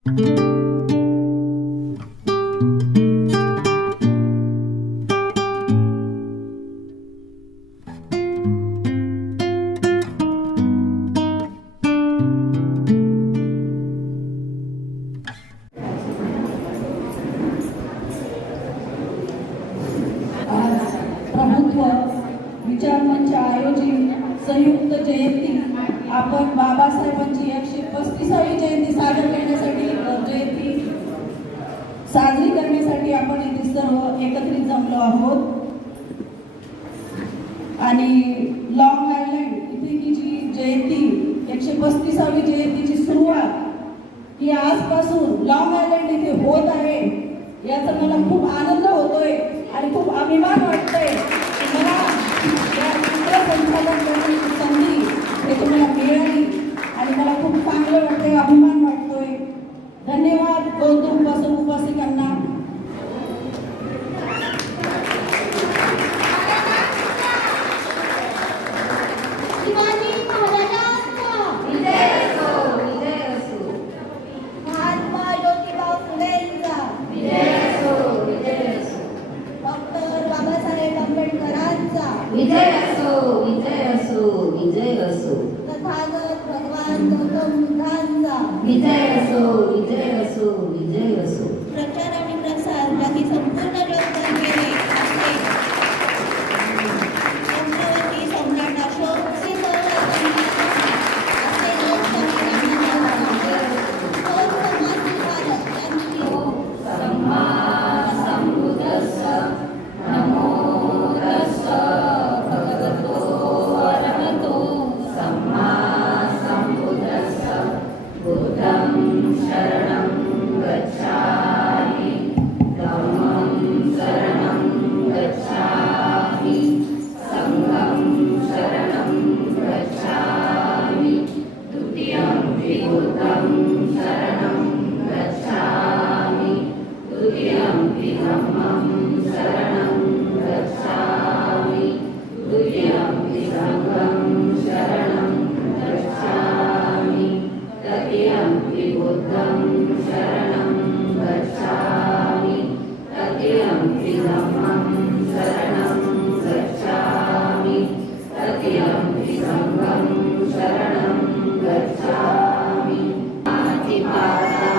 प्रभुत्व विचार मंच आयोजित संयुक्त जयंती आपण बाबासाहेबांची 135वी जयंती साजरी करण्यासाठी आपण इथे सर्व एकत्रित जमलो आहोत। आणि लॉंग आयलंड इथे ही जी जयंती 135वी जयंतीची सुरुवात ही आजपासून लॉंग आयलंड इथे होत आहे, याचा मला खूप आनंद होतोय आणि खूप अभिमान वाटतोय की मला या संचालन करण्याची संधी हे तुम्हाला मिळाली आणि मला खूप चांगलं वाटतंय, अभिमान वाटतोय। धन्यवाद गौतम उपासिकांना। विजय असो, विजय असो, विजय असो। तथागत भगवान गौतम बुद्धांचा विजय असो, विजय असो, विजय असो। प्रचार आणि प्रसार याची संपूर्ण योगदान केले असे चक्रवर्ती सम्राट अशोक सिंह असे सम्मा संबुद्धस्स नमो तस्स भगवतो अरहतो सम्मा संबुद्धस्स बुद्धं शरणं गच्छामि धम्मं शरणं गच्छामि संघं शरणं गच्छामि द्वितीयंपि बुद्धं शरणं गच्छामि द्वितीयंपि धम्मं शरणं गच्छामि द्वितीयंपि संघं शरणं गच्छामि तृतीयंपि बुद्धं शरणं गच्छामि तृतीयंपि धम्मं शरणं गच्छामि तृतीयंपि संघं शरणं गच्छामि। पातिपाता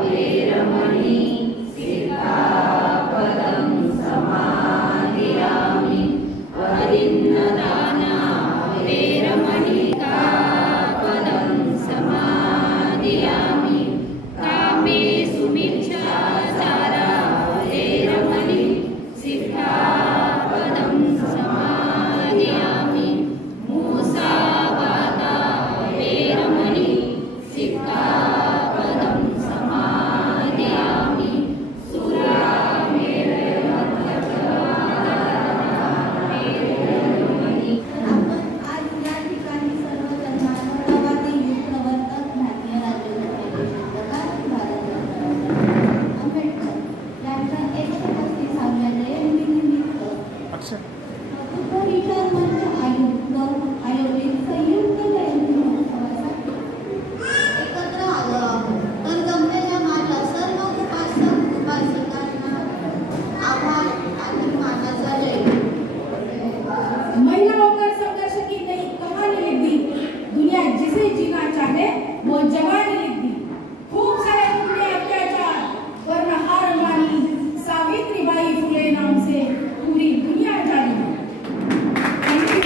वेरमणि सिक्खापदं समादियामि अदिन्नदाना वेरमणिकापदं समादियामि कामे सुमिच्छाचारा वेरमणि सिक्खापदं समादियामि मूसावादा वेरमणि सिक्खापदं समादियामि आपण आज या ठिकाणी सर्व जन्मानंदवादी युगप्रवर्तक भारतीय राज्यघटनेचे शिल्पकार भारतरत्न आंबेडकर यांच्या 135व्या जयंतीनिमित्त प्रबुद्ध विचार मंच आयोजित संयुक्त जयंती महोत्सवासाठी एकत्र आलो आहोत। तर जमलेल्या माझ्या सर्व उपासक उपासिकांना आभार आणि मानाचा जय। महिला होकर संघर्ष की नई कहानी लिख दी, दुनिया जिसे जीना चाहे वो जवानी लिख दी। खूप सारे तुमने अत्याचार वरना हार मानी, सावित्रीबाई फुले नाम से पूरी दुनिया जानी। Thank you.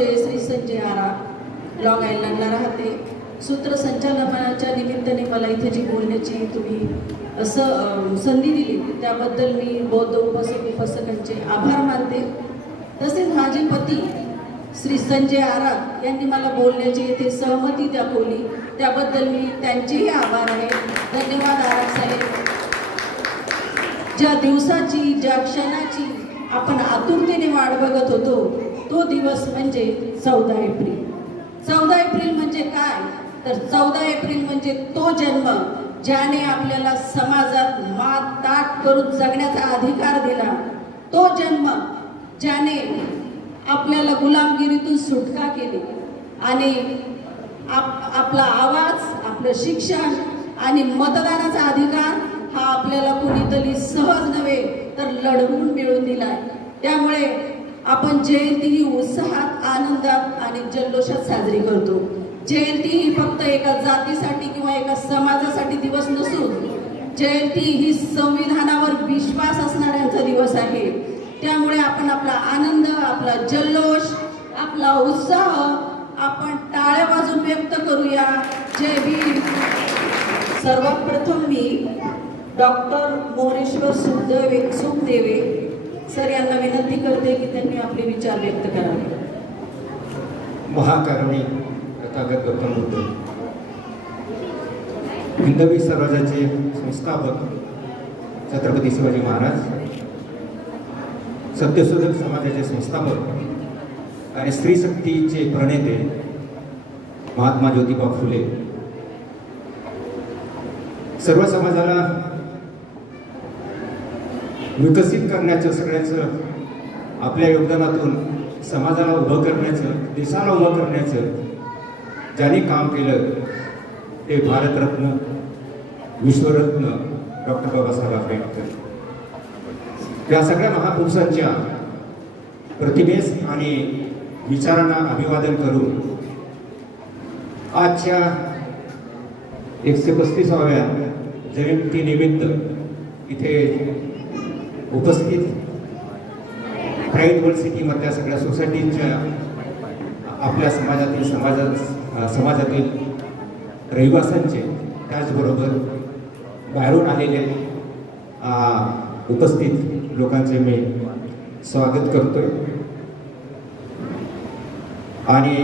Jayashree Sanjay Ara, long आयलंडला राहते. सूत्रसंचालनाच्या निमित्ताने मला इथे जी बोलण्याची तुम्ही संधी दिली त्याबद्दल मी बौद्ध उपासकांचे आभार मानते. तसेच माझे पती श्री संजय आरा यांनी मला बोलण्याची येथे सहमती दाखवली त्याबद्दल मी त्यांचेही आभार आहे. धन्यवाद आरा साहेब. ज्या दिवसाची ज्या क्षणाची आपण आतुरतेने वाट बघत होतो तो दिवस म्हणजे 14 एप्रिल. 14 एप्रिल म्हणजे काय तर 14 एप्रिल म्हणजे तो जन्म ज्याने आपल्याला समाजात मात ताट करून जगण्याचा अधिकार दिला. तो जन्म ज्याने आपल्याला गुलामगिरीतून सुटका केली आणि आपला आवाज, आपलं शिक्षण आणि मतदानाचा अधिकार हा आपल्याला कुणीतरी सहज नव्हे तर लढवून मिळवून दिलाय. त्यामुळे आपण जयंती ही उत्साहात, आनंदात आणि जल्लोषात साजरी करतो. जयंती ही फक्त एका जातीसाठी किंवा एका समाजासाठी दिवस नसून जयंती ही संविधानावर विश्वास असणाऱ्यांचा दिवस आहे. त्यामुळे आपण आपला आनंद, आपला जल्लोष, आपला उत्साह आपण टाळ्या वाजून व्यक्त करूया. जय भीम. सर्वात प्रथम मी डॉक्टर मोरेश्वर सुखदेवे सर यांना विनंती करते की त्यांनी आपले विचार व्यक्त करावे. महाकारुणी तथागत गौतम बुद्ध, हिंदवी स्वराज्याचे संस्थापक छत्रपती शिवाजी महाराज, सत्यशोधक समाजाचे संस्थापक आणि स्त्री शक्तीचे प्रणेते महात्मा ज्योतिबा फुले, सर्व समाजाला विकसित करण्याचं, सगळ्यांचं आपल्या योगदानातून समाजाला उभं करण्याचं, देशाला उभं करण्याचं ज्यांनी काम केलं ते भारतरत्न, विश्वरत्न डॉक्टर बाबासाहेब आंबेडकर. त्या सगळ्या महापुरुषांच्या प्रतिमेस आणि विचारांना अभिवादन करून आजच्या 135व्या जयंतीनिमित्त इथे उपस्थित प्राईड वर्ल्ड सिटीमधल्या सगळ्या सोसायटीच्या आपल्या समाजातील रहिवाशांचे, त्याचबरोबर बाहेरून आलेले उपस्थित लोकांचे मी स्वागत करतोय आणि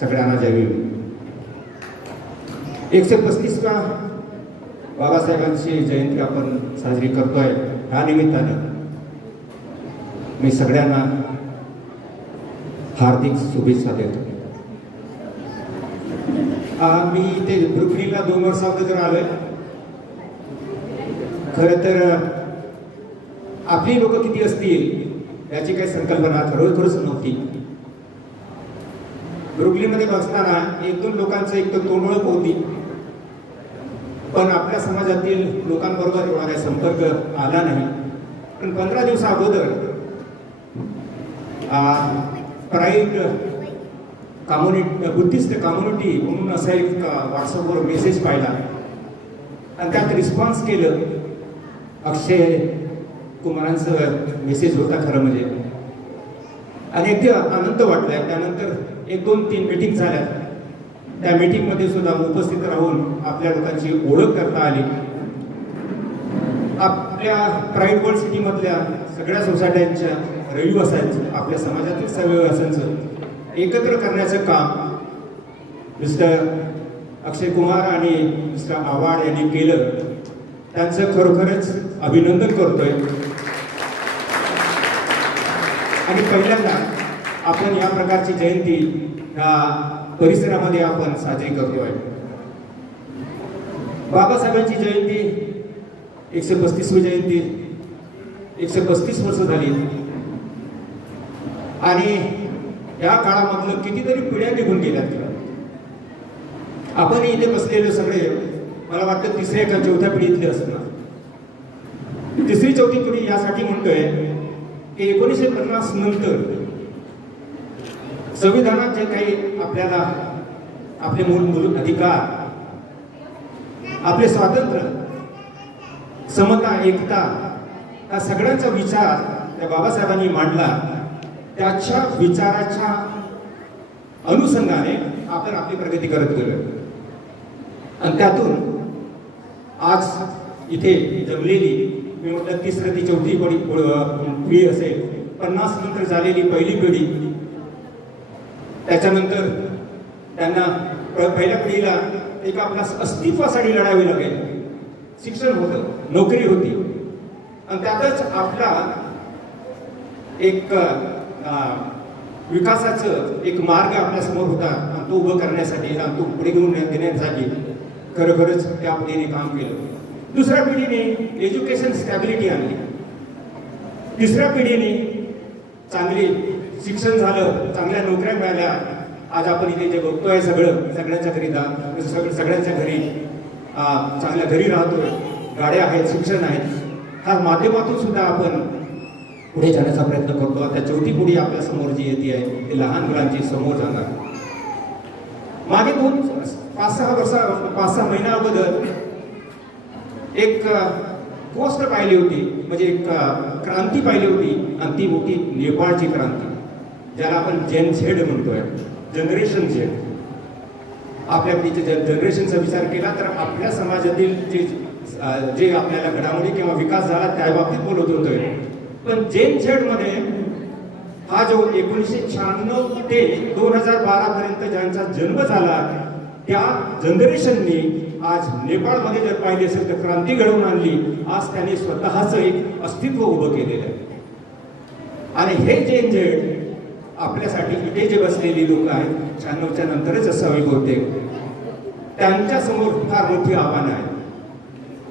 सगळ्यांना जय भीम. 135व्या बाबासाहेबांची जयंती आपण साजरी करतोय. ह्या निमित्तानं मी सगळ्यांना हार्दिक शुभेच्छा देतो. मी इथे ब्रुकलीनला 2 वर्ष अगोदर आलोय. खरं तर आपली लोक किती असतील याची काही संकल्पना थोडंसं नव्हती. ब्रुकलीनमध्ये बसताना 1-2 लोकांचं एक तर तोंड ओळख होती, पण आपल्या समाजातील लोकांबरोबर एवढा काही संपर्क आला नाही. पण 15 दिवसा अगोदर प्राईड कम्युनिटी, बुद्धिस्ट कम्युनिटी म्हणून असा एक व्हॉट्सअपवर मेसेज पाहिला आणि त्यात रिस्पॉन्स केलं. अक्षय कुमारांचं मेसेज होता खरं म्हणजे, आणि अगदी आनंद वाटला. त्यानंतर 1-2-3 मीटिंग झाल्या. त्या मीटिंगमध्ये सुद्धा उपस्थित राहून आपल्या लोकांची ओळख करता आली. आपल्या प्राईड वर्ल्ड सिटीमधल्या सगळ्या सोसायट्यांच्या रहिवाशांचं, आपल्या समाजातील सर्व रहिवाशांचं एकत्र करण्याचं काम मिस्टर अक्षय कुमार आणि मिस्टर आव्हाड यांनी केलं. त्यांचं खरोखरच अभिनंदन करतोय. आणि पहिल्यांदा आपण या प्रकारची जयंती ह्या परिसरामध्ये आपण साजरी करतोय. बाबासाहेबांची जयंती 135वी जयंती 135 वर्ष झाली आणि या काळामधलं कितीतरी पिढ्या निघून गेल्यात. आपण इथे बसलेले सगळे मला वाटतं 3ऱ्या का 4थ्या पिढीतले असणार. 3री-4थी पिढी यासाठी म्हणतोय की 1950 नंतर संविधानात जे काही आपल्याला आपले मूलभूत अधिकार, आपले स्वातंत्र्य, समता, एकता, हा सगळ्यांचा विचार त्या बाबासाहेबांनी मांडला. त्याच्या विचाराच्या अनुषंगाने आपण आपली प्रगती करत गेलो. आणि त्यातून आज इथे जमलेली मी म्हटलं 3री ते 4थी पिढी असेल, 50 नंतर झालेली पहिली पिढी, त्याच्यानंतर त्यांना पहिल्या पिढीला एक आपल्या अस्तित्वासाठी लढावे लागेल. शिक्षण होतं, नोकरी होती, आणि त्यातच आपला एक विकासाचं एक मार्ग आपल्यासमोर होता, आणि तो उभं करण्यासाठी आणि तो पुढे घेऊन देण्यासाठी खरोखरच त्या पिढीने काम केलं. दुसऱ्या पिढीने एज्युकेशन स्टॅबिलिटी आणली. तिसऱ्या पिढीने चांगली शिक्षण झालं, चांगल्या नोकऱ्या मिळाल्या. आज आपण इथे जे बघतोय सगळ्यांच्या घरी सगळ्यांच्या घरी चांगल्या घरी राहतोय, गाड्या आहेत, शिक्षण आहेत. ह्या माध्यमातून सुद्धा आपण पुढे जाण्याचा प्रयत्न करतो. आता 4थी पिढी आपल्या समोर जी येते आहे ती लहान मुलांची समोर जाणार. मागे 5-6 महिन्या अगोदर एक गोष्ट पाहिली होती, म्हणजे एक क्रांती पाहिली होती, आणि ती मोठी नेपाळची क्रांती, ज्याला आपण जेन झेड म्हणतोय, जनरेशन झेड. आपल्या पिढीच्या जनरेशनचा विचार केला तर आपल्या समाजातील जे आपल्याला घडामोडी किंवा विकास झाला त्या बाबतीत बोलत होतोय. पण जेन झेड मध्ये हा जो 1996 ते 2012 पर्यंत ज्यांचा जन्म झाला त्या जनरेशननी आज नेपाळमध्ये जर पाहिली असेल तर क्रांती घडवून आणली. आज त्यांनी स्वतःचं एक अस्तित्व उभं केलेलं आहे. आणि हे जेन झेड आपल्यासाठी इथे जे बसलेली लोक आहेत, 96च्या नंतरच असावे बहुतेक, त्यांच्या समोर फार मोठी आव्हानं आहेत.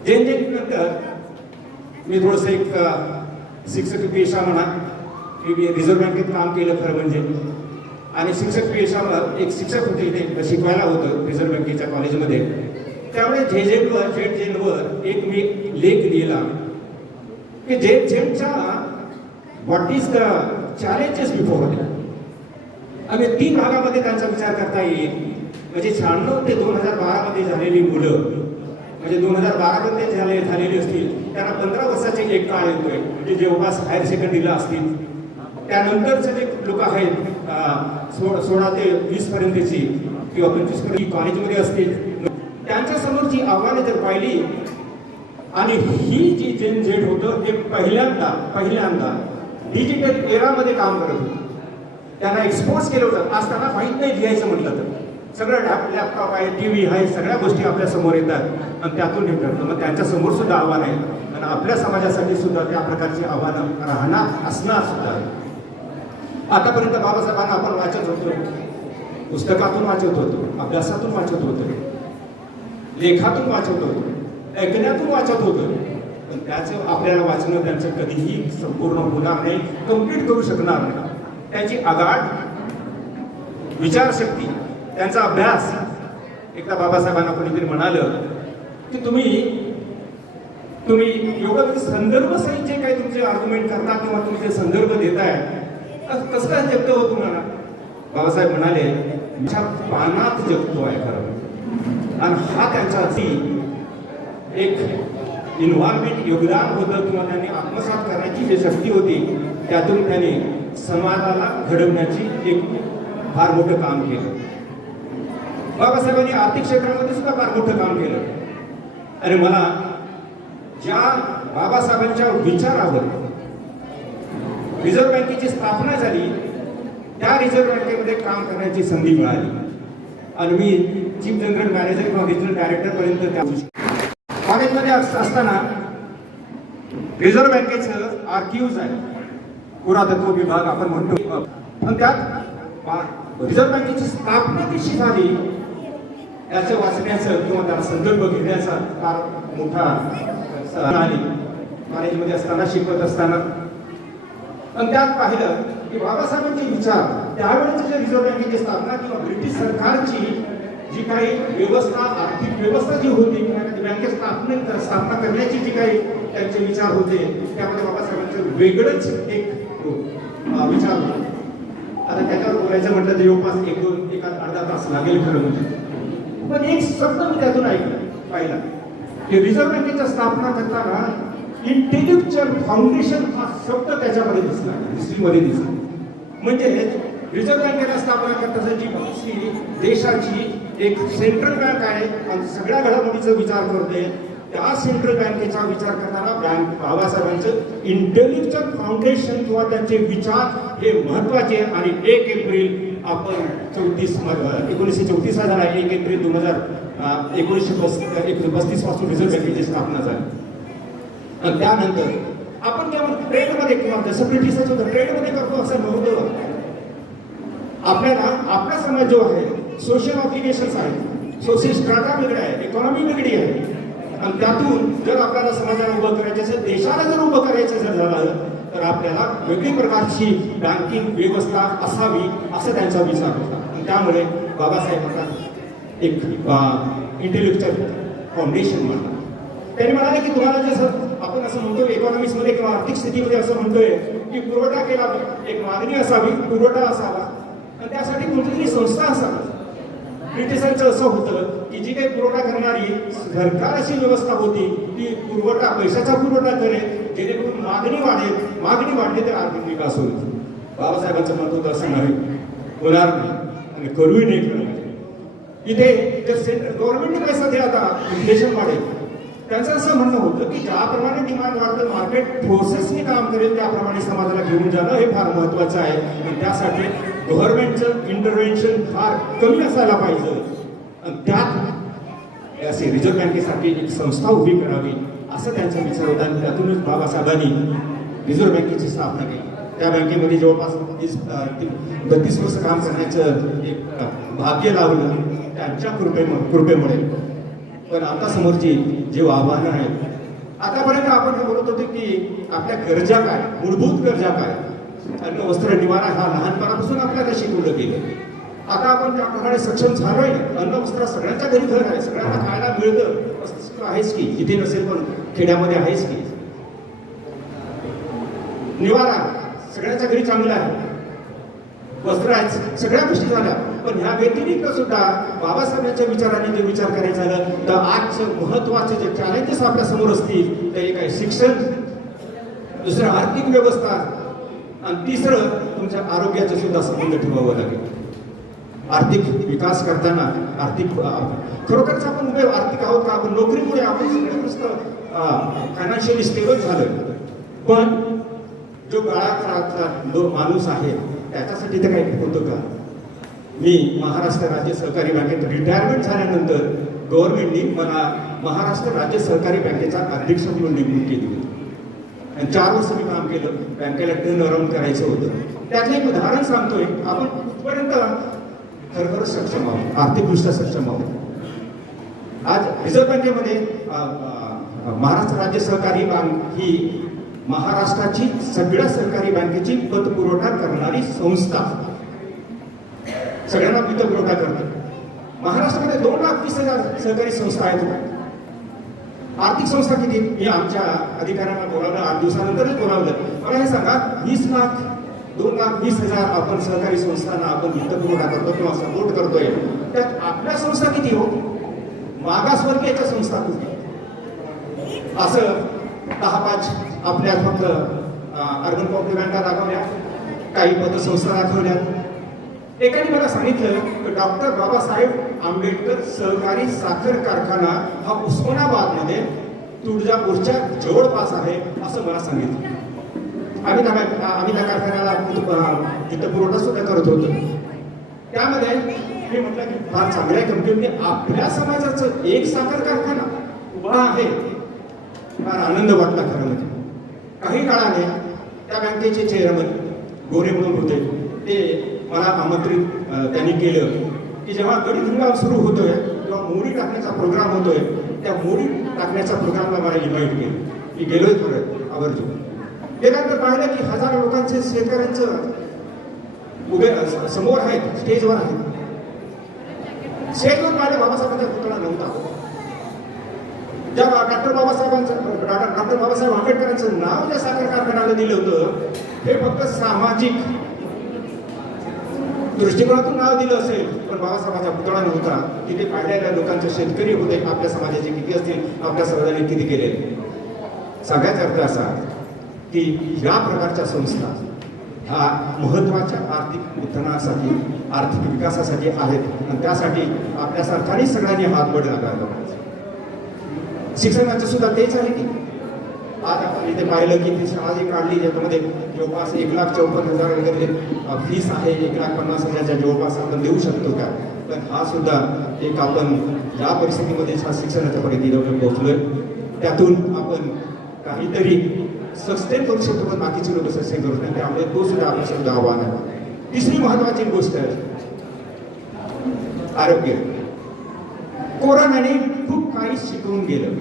जेन झेड नंतर मी थोडंसं एक शिक्षक पेशा म्हणा, मी रिझर्व्ह बँकेत काम केलं खरं म्हणजे, आणि शिक्षक पेशावर एक शिक्षक होते इथे शिकवायला होतं रिझर्व्ह बँकेच्या कॉलेजमध्ये. त्यामुळे झेडवर एक मी लेख लिहिला की झेडच्या what is the challenges before. आणि 3 भागामध्ये त्यांचा विचार करता येईल. म्हणजे 96 ते 2012 मध्ये झालेली मुलं, म्हणजे 2012 मध्ये झालेली असतील त्यांना 15 वर्षाचे एक काळ येतोय, म्हणजे जेव्हा हायर सेकंडरीला असतील. त्यानंतरचे जे लोक आहेत 16 ते 20 पर्यंतची किंवा 25 पर्यंत कॉलेजमध्ये असतील, त्यांच्या समोरची आव्हाने जर पाहिली, आणि ही जी जेन झेड होतं हे पहिल्यांदा डिजिटल एरामध्ये काम करत होतं. त्यांना एक्सपोज केलं होतं. आज त्यांना माहीत नाही लिहायचं म्हटलं तर. सगळं लॅपटॉप आहे, TV आहे, सगळ्या गोष्टी आपल्या समोर येतात आणि त्यातून हे करतो. मग त्यांच्या समोर सुद्धा आव्हान आहे, आणि आपल्या समाजासाठी सुद्धा त्या प्रकारची आव्हानं राहणार असणार सुद्धा. आतापर्यंत बाबासाहेबांना आपण वाचत होतो, पुस्तकातून वाचत होतो, अभ्यासातून वाचत होतो, लेखातून वाचत होतो, ऐकण्यातून वाचत होतो. पण त्याचं आपल्याला वाचणं त्यांचं कधीही संपूर्ण होणार नाही, कम्प्लीट करू शकणार नाही. त्यांची आगाढ विचारशक्ती, त्यांचा अभ्यास. एकदा बाबासाहेबांना कोणीतरी म्हणालं की तुम्ही एवढं संदर्भ सहित जे काही तुमचे आर्ग्युमेंट करता किंवा तुम्ही जे संदर्भ देताय कसं काय जगतो हो तुम्हाला. बाबासाहेब म्हणाले माझ्या पानात जगतो आहे खरं. आणि हा त्यांचा एक इन्व्हॉल्वमेंट योगदान होतं, किंवा त्यांनी आत्मसात करण्याची जी शक्ती होती त्यातून त्यांनी समाजाला घडवण्याची एक फार मोठं काम केलं. बाबासाहेबांनी आर्थिक क्षेत्रामध्ये सुद्धा फार मोठं काम केलं. आणि मला ज्या बाबासाहेबांच्या विचारावर रिझर्व्ह बँकेची स्थापना झाली त्या रिझर्व्ह बँकेमध्ये काम करण्याची संधी मिळाली. आणि मी चीफ जनरल मॅनेजर किंवा रिजनल डायरेक्टर पर्यंत त्या कॉलेजमध्ये असताना रिझर्व्ह बँकेचं आर्किव्ज आहे, पुरातत्व विभाग आपण म्हणतो. पण त्यात रिझर्व्ह बँकेची स्थापना कशी झाली याचं वाचण्याचं किंवा त्याला संदर्भ घेण्याचा फार मोठा आली कॉलेजमध्ये असताना, शिकवत असताना. पण त्यात पाहिलं की बाबासाहेबांचे विचार, त्यावेळेची जे रिझर्व्ह बँकेची स्थापना किंवा ब्रिटिश सरकारची जी काही व्यवस्था, आर्थिक व्यवस्था जी होती किंवा बँकेत स्थापना करण्याची जी काही त्यांचे विचार होते त्यामध्ये बाबासाहेबांचं वेगळंच एक विचार होता. आता त्याच्यावर बोलायचं म्हटलं तर जवळपास एका अर्धा तास लागेल खरं म्हणजे. पण एक शब्द मी त्यातून पाहिला की रिझर्व्ह बँकेच्या स्थापना करताना इंटेलेक्च्युअल फाउंडेशन हा शब्द त्याच्यामध्ये दिसला, हिस्ट्रीमध्ये दिसला. म्हणजे रिझर्व्ह बँकेला स्थापना करण्यासाठी देशाची एक सेंट्रल बँक आहे आणि सगळ्या घडामोडीचा विचार करते. त्या सेंट्रल बँकेचा विचार करताना बाबासाहेबांचं इंटेलेक्च्युअल फाउंडेशन किंवा त्यांचे विचार हे महत्वाचे. आणि 1 एप्रिल आपण 1934 हा झाला. 1 एप्रिल 1935 पासून रिझर्व्ह बँकेची स्थापना झाली. आणि त्यानंतर आपण केवळ ट्रेडमध्ये किंवा जसं ब्रिटिशांचं होतं ट्रेडमध्ये करतो असं नव्हतं. आपल्याला आपला समाज जो आहे सोशल ऑब्लिगेशन्स आहे, सोशल स्ट्राटा वेगळा आहे, इकॉनॉमी वेगळी आहे. आणि त्यातून जर आपल्याला समाजाला उभं करायचं असेल, देशाला जर उभं करायचं जर झालं तर आपल्याला वेगळी प्रकारची बँकिंग व्यवस्था असावी असं त्यांचा विचार होता. आणि त्यामुळे बाबासाहेबांना एक इंटेलेक्च्युअल फाउंडेशन म्हणतात. त्यांनी म्हणाले की तुम्हाला जसं आपण असं म्हणतो इकॉनॉमिक्समध्ये किंवा आर्थिक स्थितीमध्ये असं म्हणतोय की पुरवठा केला, एक मागणी असावी, पुरवठा असावा आणि त्यासाठी कोणती तरी संस्था असावी. ब्रिटिशांचं असं होतं की जी काही पुरवठा करणारी सरकार अशी व्यवस्था होती ती पुरवठा पैशाचा पुरवठा करेल जेणेकरून मागणी वाढेल, मागणी वाढली तर आर्थिक विकास होईल. बाबासाहेबांचं मत होतं असं नाही, होणार नाही आणि करूही नाही करणार. इथे जर गव्हर्नमेंटने पैसा दिला आता इन्फ्लेशन वाढेल. त्यांचं असं म्हणणं होतं की ज्याप्रमाणे डिमांड वाढतं मार्केट फोर्सेसने काम करेल त्याप्रमाणे समाजाला घेऊन जाणं हे फार महत्वाचं आहे. आणि त्यासाठी गव्हर्नमेंटचं इंटरव्हेन्शन फार कमी असायला पाहिजे. आणि त्यात असे रिझर्व्ह बँकेसारखी एक संस्था उभी करावी असं त्यांचा विचार होता. आणि त्यातूनच बाबासाहेबांनी रिझर्व्ह बँकेची स्थापना केली. त्या बँकेमध्ये जवळपास 32 वर्ष काम करण्याचं एक भाग्य लावलं त्यांच्या कृपेमुळे. पण आता समोरची जे आव्हानं आहेत, आतापर्यंत आपण हे बोलत होतो की आपल्या गरजा काय, मूलभूत गरजा काय, अन्न वस्त्र निवारा हा लहानपणापासून आपल्याला शिकवलं गेलं. आता आपण त्याप्रमाणे सक्षम झालोय. अन्न वस्त्र सगळ्यांच्या घरी घर आहे, सगळ्यांना खायला मिळतं, आहेच की, जिथे नसेल पण खेड्यामध्ये आहेच की. निवारा सगळ्यांच्या घरी चांगला आहे, वस्त्र आहेत, सगळ्या गोष्टी झाल्या. पण ह्या व्यतिरिक्त सुद्धा बाबासाहेबांच्या विचाराने जर विचार करायचा झाला तर आजचं महत्वाचे जे चॅलेंजेस आपल्या समोर असतील ते एक आहे शिक्षण, दुसरं आर्थिक व्यवस्था आणि तिसरं तुमच्या आरोग्याचं सुद्धा संबंध ठेवावं लागेल. आर्थिक विकास करताना आर्थिक खरोखरच आपण उभे आर्थिक आहोत का, आपण नोकरीमुळे आपण सगळे नुसतं फायनान्शियली स्टेबल झालोय. पण जो गळाचा माणूस आहे त्याच्यासाठी तर काही होतं का. मी महाराष्ट्र राज्य सहकारी बँकेत रिटायरमेंट झाल्यानंतर गव्हर्नमेंटनी मला महाराष्ट्र राज्य सहकारी बँकेचा अध्यक्ष म्हणून नेमणूक केली होती. आणि 4 वर्ष मी काम केलं. बँकेला टर्न अराउंड करायचं होतं. त्यातलं एक उदाहरण सांगतोय. आपण कुठपर्यंत खरोखर सक्षम आहोत, आर्थिकदृष्ट्या सक्षम आहोत. आज रिझर्व्ह बँकेमध्ये महाराष्ट्र राज्य सहकारी बँक ही महाराष्ट्राची सगळ्या सहकारी बँकेची पतपुरवठा करणारी संस्था, सगळ्यांना वित्तपुरवठा करते. महाराष्ट्रामध्ये 2,20,000 सहकारी संस्था आहेत. आर्थिक संस्था किती? मी आमच्या अधिकाऱ्यांना बोलावलं, 8 दिवसानंतरच बोलावलं. मला हे सांगा, 2,20,000 आपण सहकारी संस्थांना आपण वित्तपुरवठा करतो किंवा सपोर्ट करतोय, त्यात आपल्या संस्था किती हो? मागासवर्गीयाच्या संस्था किती? असं 10-5 आपल्या फक्त अर्बन कोऑपरेटिव्ह बँका दाखवल्या, काही पतसंस्था दाखवल्या. एकाने मला सांगितलं की डॉक्टर बाबासाहेब आंबेडकर सहकारी साखर कारखाना हा उस्मानाबादमध्ये तुळजापूरच्या जवळपास आहे असं मला सांगितलं. आम्ही त्या कारखान्याला वित्तपुरवठा सुद्धा करत होतो. त्यामध्ये मी म्हटलं की फार चांगल्या कंपनीने आपल्या समाजाचं एक साखर कारखाना उभा आहे. फार आनंद वाटला खरं म्हणजे. काही काळाने त्या बँकेचे चेअरमन गोरे म्हणून होते, ते मला आमंत्रित त्यांनी केलं की जेव्हा गणित हंगाम सुरू होतोय किंवा मोरी टाकण्याचा प्रोग्राम होतोय, त्या मोरी टाकण्याच्या प्रोग्रामला मला इन्व्हाइट केलं. मी गेलोय परत आवर्जून. गेल्यानंतर पाहिलं की हजारो लोकांचे शेतकऱ्यांचं उभे समोर आहेत, स्टेजवर आहेत. स्टेजवर पाहिलं बाबासाहेबांचा पुतळा नव्हता. ज्या डॉक्टर बाबासाहेब आंबेडकरांचं नाव ज्या साखर कारखान्याला दिलं होतं हे फक्त सामाजिक दृष्टिकोनातून नाव दिलं असेल, पण बाबासाहेबांचा पुतळा नव्हता. तिथे पाहिलेल्या लोकांचे शेतकरी होते. आपल्या समाजाचे किती असतील, आपल्या समाजाने किती केले. सगळ्याच अर्थ असा की या प्रकारच्या संस्था हा महत्त्वाच्या आर्थिक उत्थानासाठी आर्थिक विकासासाठी आहेत आणि त्यासाठी आपल्या सरकारने सगळ्यांनी हातबळ लागायला पाहिजे. शिक्षणाचं सुद्धा तेच आहे की आज आपण इथे पाहिलं की ती शाळा जी काढली ज्याच्यामध्ये जवळपास 1,54,000 वगैरे फीस आहे, 1,50,000च्या जवळपास आपण देऊ शकतो का. पण हा सुद्धा एक आपण ज्या परिस्थितीमध्ये शिक्षणाच्या परिधीवर पोहोचलोय त्यातून आपण काहीतरी सस्टेन करू शकतो, पण बाकीचे लोक सस्टेन करू शकतो. त्यामुळे तो सुद्धा आपल्या सुद्धा आव्हान आहे. तिसरी महत्वाची गोष्ट आहे आरोग्य. कोरोनाने खूप काही शिकवून गेलं.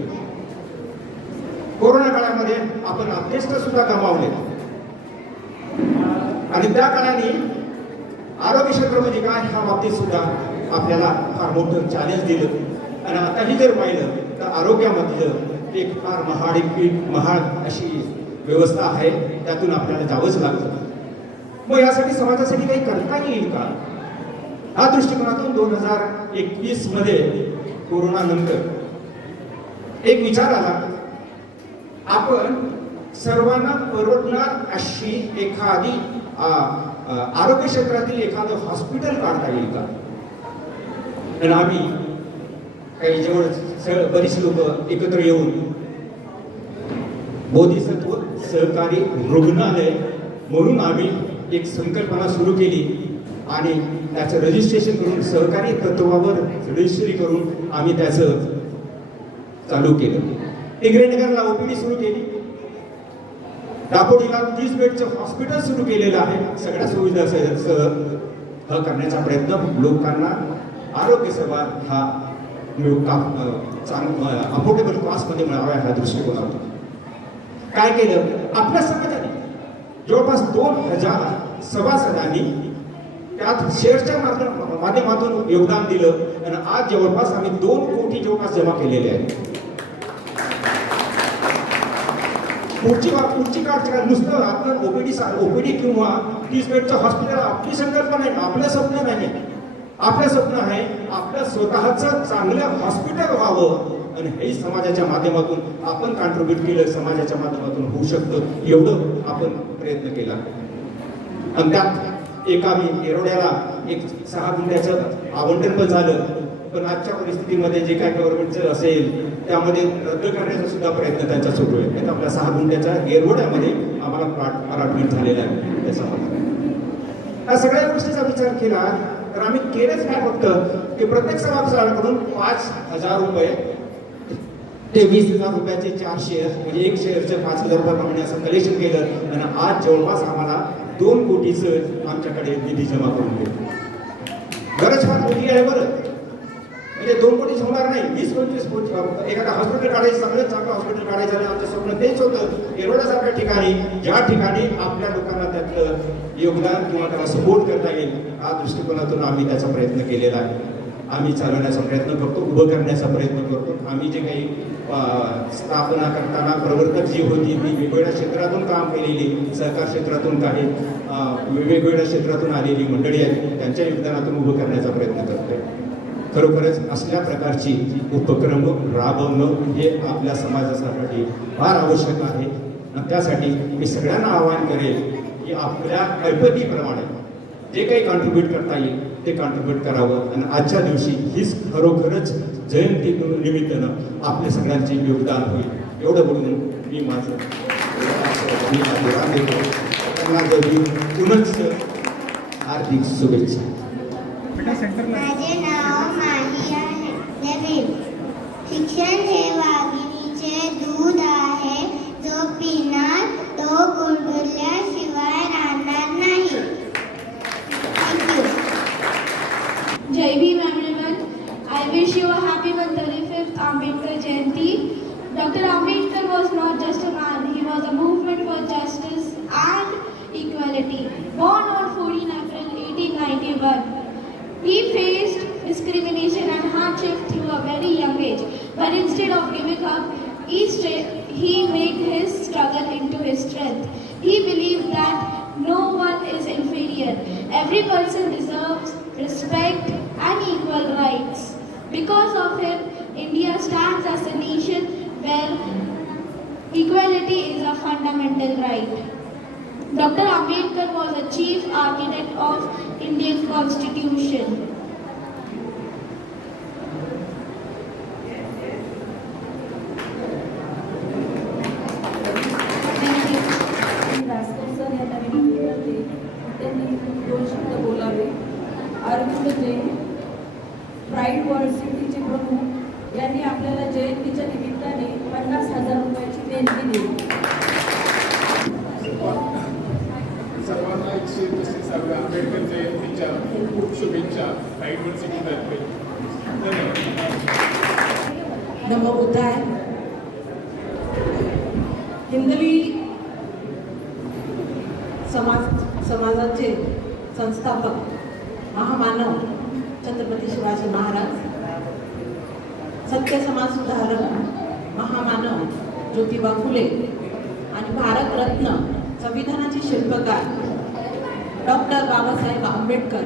कोरोना काळामध्ये आपण अभ्यस्त सुद्धा गमावले आणि त्या काळाने आरोग्य क्षेत्र म्हणजे काय ह्या बाबतीत सुद्धा आपल्याला फार मोठं चॅलेंज दिलं. आणि आताही जर पाहिलं तर आरोग्यामधलं एक फार महाग अशी व्यवस्था आहे, त्यातून आपल्याला जावंच लागतं. मग यासाठी समाजासाठी काही करता येईल का, हा दृष्टिकोनातून 2021 मध्ये कोरोना नंतर एक विचार आला, आपण सर्वांना परवडणार अशी एखादी आरोग्य क्षेत्रातील एखादं हॉस्पिटल काढता येईल का. आणि आम्ही काही जवळ बरीच लोक एकत्र येऊन बोधिसत्व सहकारी रुग्णालय म्हणून आम्ही एक संकल्पना सुरू केली आणि त्याचं रजिस्ट्रेशन करून सहकारी तत्वावर रजिस्ट्री करून आम्ही त्याचं चालू केलं. इंग्रजनगरला ओपीडी सुरू केली, दापोडीला 30 बेडचं हॉस्पिटल सुरू केलेलं आहे. सगळ्या सुविधा सह करण्याचा प्रयत्न, लोकांना आरोग्य सेवा हा अफोर्डेबल कॉस्टमध्ये मिळावा ह्या दृष्टिकोनातून काय केलं, आपल्या समाजाने जवळपास 2,000 सभासदांनी त्यात शेअरच्या माध्यमातून योगदान दिलं आणि आज जवळपास आम्ही 2 कोटी जवळपास जमा केलेले आहेत. पुढची काळ नुसतं आपण ओपीडी किंवा 30 बेडचं हॉस्पिटल आपली संकल्पना आहे, आपलं स्वप्न नाही. आपलं स्वप्न आहे आपलं स्वतःचं चांगलं हॉस्पिटल व्हावं आणि हे समाजाच्या माध्यमातून आपण कॉन्ट्रीब्युट केलं, समाजाच्या माध्यमातून होऊ शकतं एवढं आपण प्रयत्न केला. आणि त्यात आम्ही येरवड्याला एक 6 गुंठ्याचं आवंटन पण झालं. पण आजच्या परिस्थितीमध्ये जे काय गव्हर्नमेंटचं असेल त्यामध्ये रद्द करण्याचा सुद्धा प्रयत्न त्यांचा सुरू आहे. आपल्या 6 गुंठ्याच्या येरवड्यामध्ये आम्हाला प्लॉट अलॉटमेंट झालेला आहे. त्याच्यामध्ये या सगळ्या गोष्टीचा विचार केला तर आम्ही केलंच काय फक्त की प्रत्येक सभासदाकडून 5,000 रुपये ते 20,000 रुपयाचे 4 शेअर म्हणजे 1 शेअरचे 5,000 रुपयाप्रमाणे असं कलेक्शन केलं आणि आज जवळपास आम्हाला 2 कोटीचं आमच्याकडे निधी जमा करून दिलं. गरज फार मोठी आहे बरं, म्हणजे 2 कोटी होणार नाही, 20-25 कोटी. एखादा हॉस्पिटल काढायचं, सगळं चांगलं हॉस्पिटल काढायचं आणि आमचं स्वप्न तेच होतं. येरवड्यासारख्या ठिकाणी ज्या ठिकाणी आपल्या लोकांना त्यातलं योगदान किंवा त्याला सपोर्ट करता येईल या दृष्टिकोनातून आम्ही त्याचा प्रयत्न केलेला आहे. आम्ही चालवण्याचा प्रयत्न करतो, उभं करण्याचा प्रयत्न करतो. आम्ही जे काही स्थापना करताना प्रवर्तक जी होती ती वेगवेगळ्या क्षेत्रातून काम केलेली, सहकार क्षेत्रातून काही वेगवेगळ्या क्षेत्रातून आलेली मंडळी आहेत, त्यांच्या योगदानातून उभं करण्याचा प्रयत्न करतोय. खरोखरच असल्या प्रकारची उपक्रम राबवणं हे आपल्या समाजासाठी फार आवश्यक आहे. आणि त्यासाठी मी सगळ्यांना आवाहन करेल की आपल्या ऐपतीप्रमाणे जे काही कॉन्ट्रीब्यूट करता येईल ते कॉन्ट्रीब्यूट करावं. आणि आजच्या दिवशी हीच खरोखरच जयंती निमित्तानं आपल्या सगळ्यांचे योगदान होईल एवढं बोलून मी माझं पुनश्च हार्दिक शुभेच्छा. माझे नाव माही आहे. नवीन शिक्षण हे वाघिणीचे दूध आहे, जो पिणार तो गुळगुळल्याशिवाय राहणार नाही. Jai Bhim everyone. I wish you a happy 135th Ambedkar Jayanti. Dr. Ambedkar was not just a man, he was a movement for justice and equality. Born on 14 April 1891, he faced discrimination and hardship through a very young age. But instead of giving up, he made his struggle into his strength. He believed that no one is inferior. Every person deserves respect and equal rights. Because of him, India stands as a nation where equality is a fundamental right. Dr. Ambedkar was a chief architect of Indian Constitution. Raskar sir यांना विनंती करते त्यांनी 2 शब्द बोलावे. Arvind Jain, Pride World सिटीचे प्रमुख, यांनी आपल्याला जयंतीच्या निमित्ताने 50,000 रुपयाची देणगी दिली. सर्वांना 135व्या आंबेडकर जयंतीच्या खूप खूप शुभेच्छा प्राईड वर्ल्ड सिटीतर्फे. धन्यवाद. नमो बुद्धाय. हिंदवी समाजाचे संस्थापक महामानव छत्रपती शिवाजी महाराज, सत्य समाज सुधारक महामानव ज्योतिबा फुले आणि भारतरत्न संविधानाचे शिल्पकार डॉक्टर बाबासाहेब आंबेडकर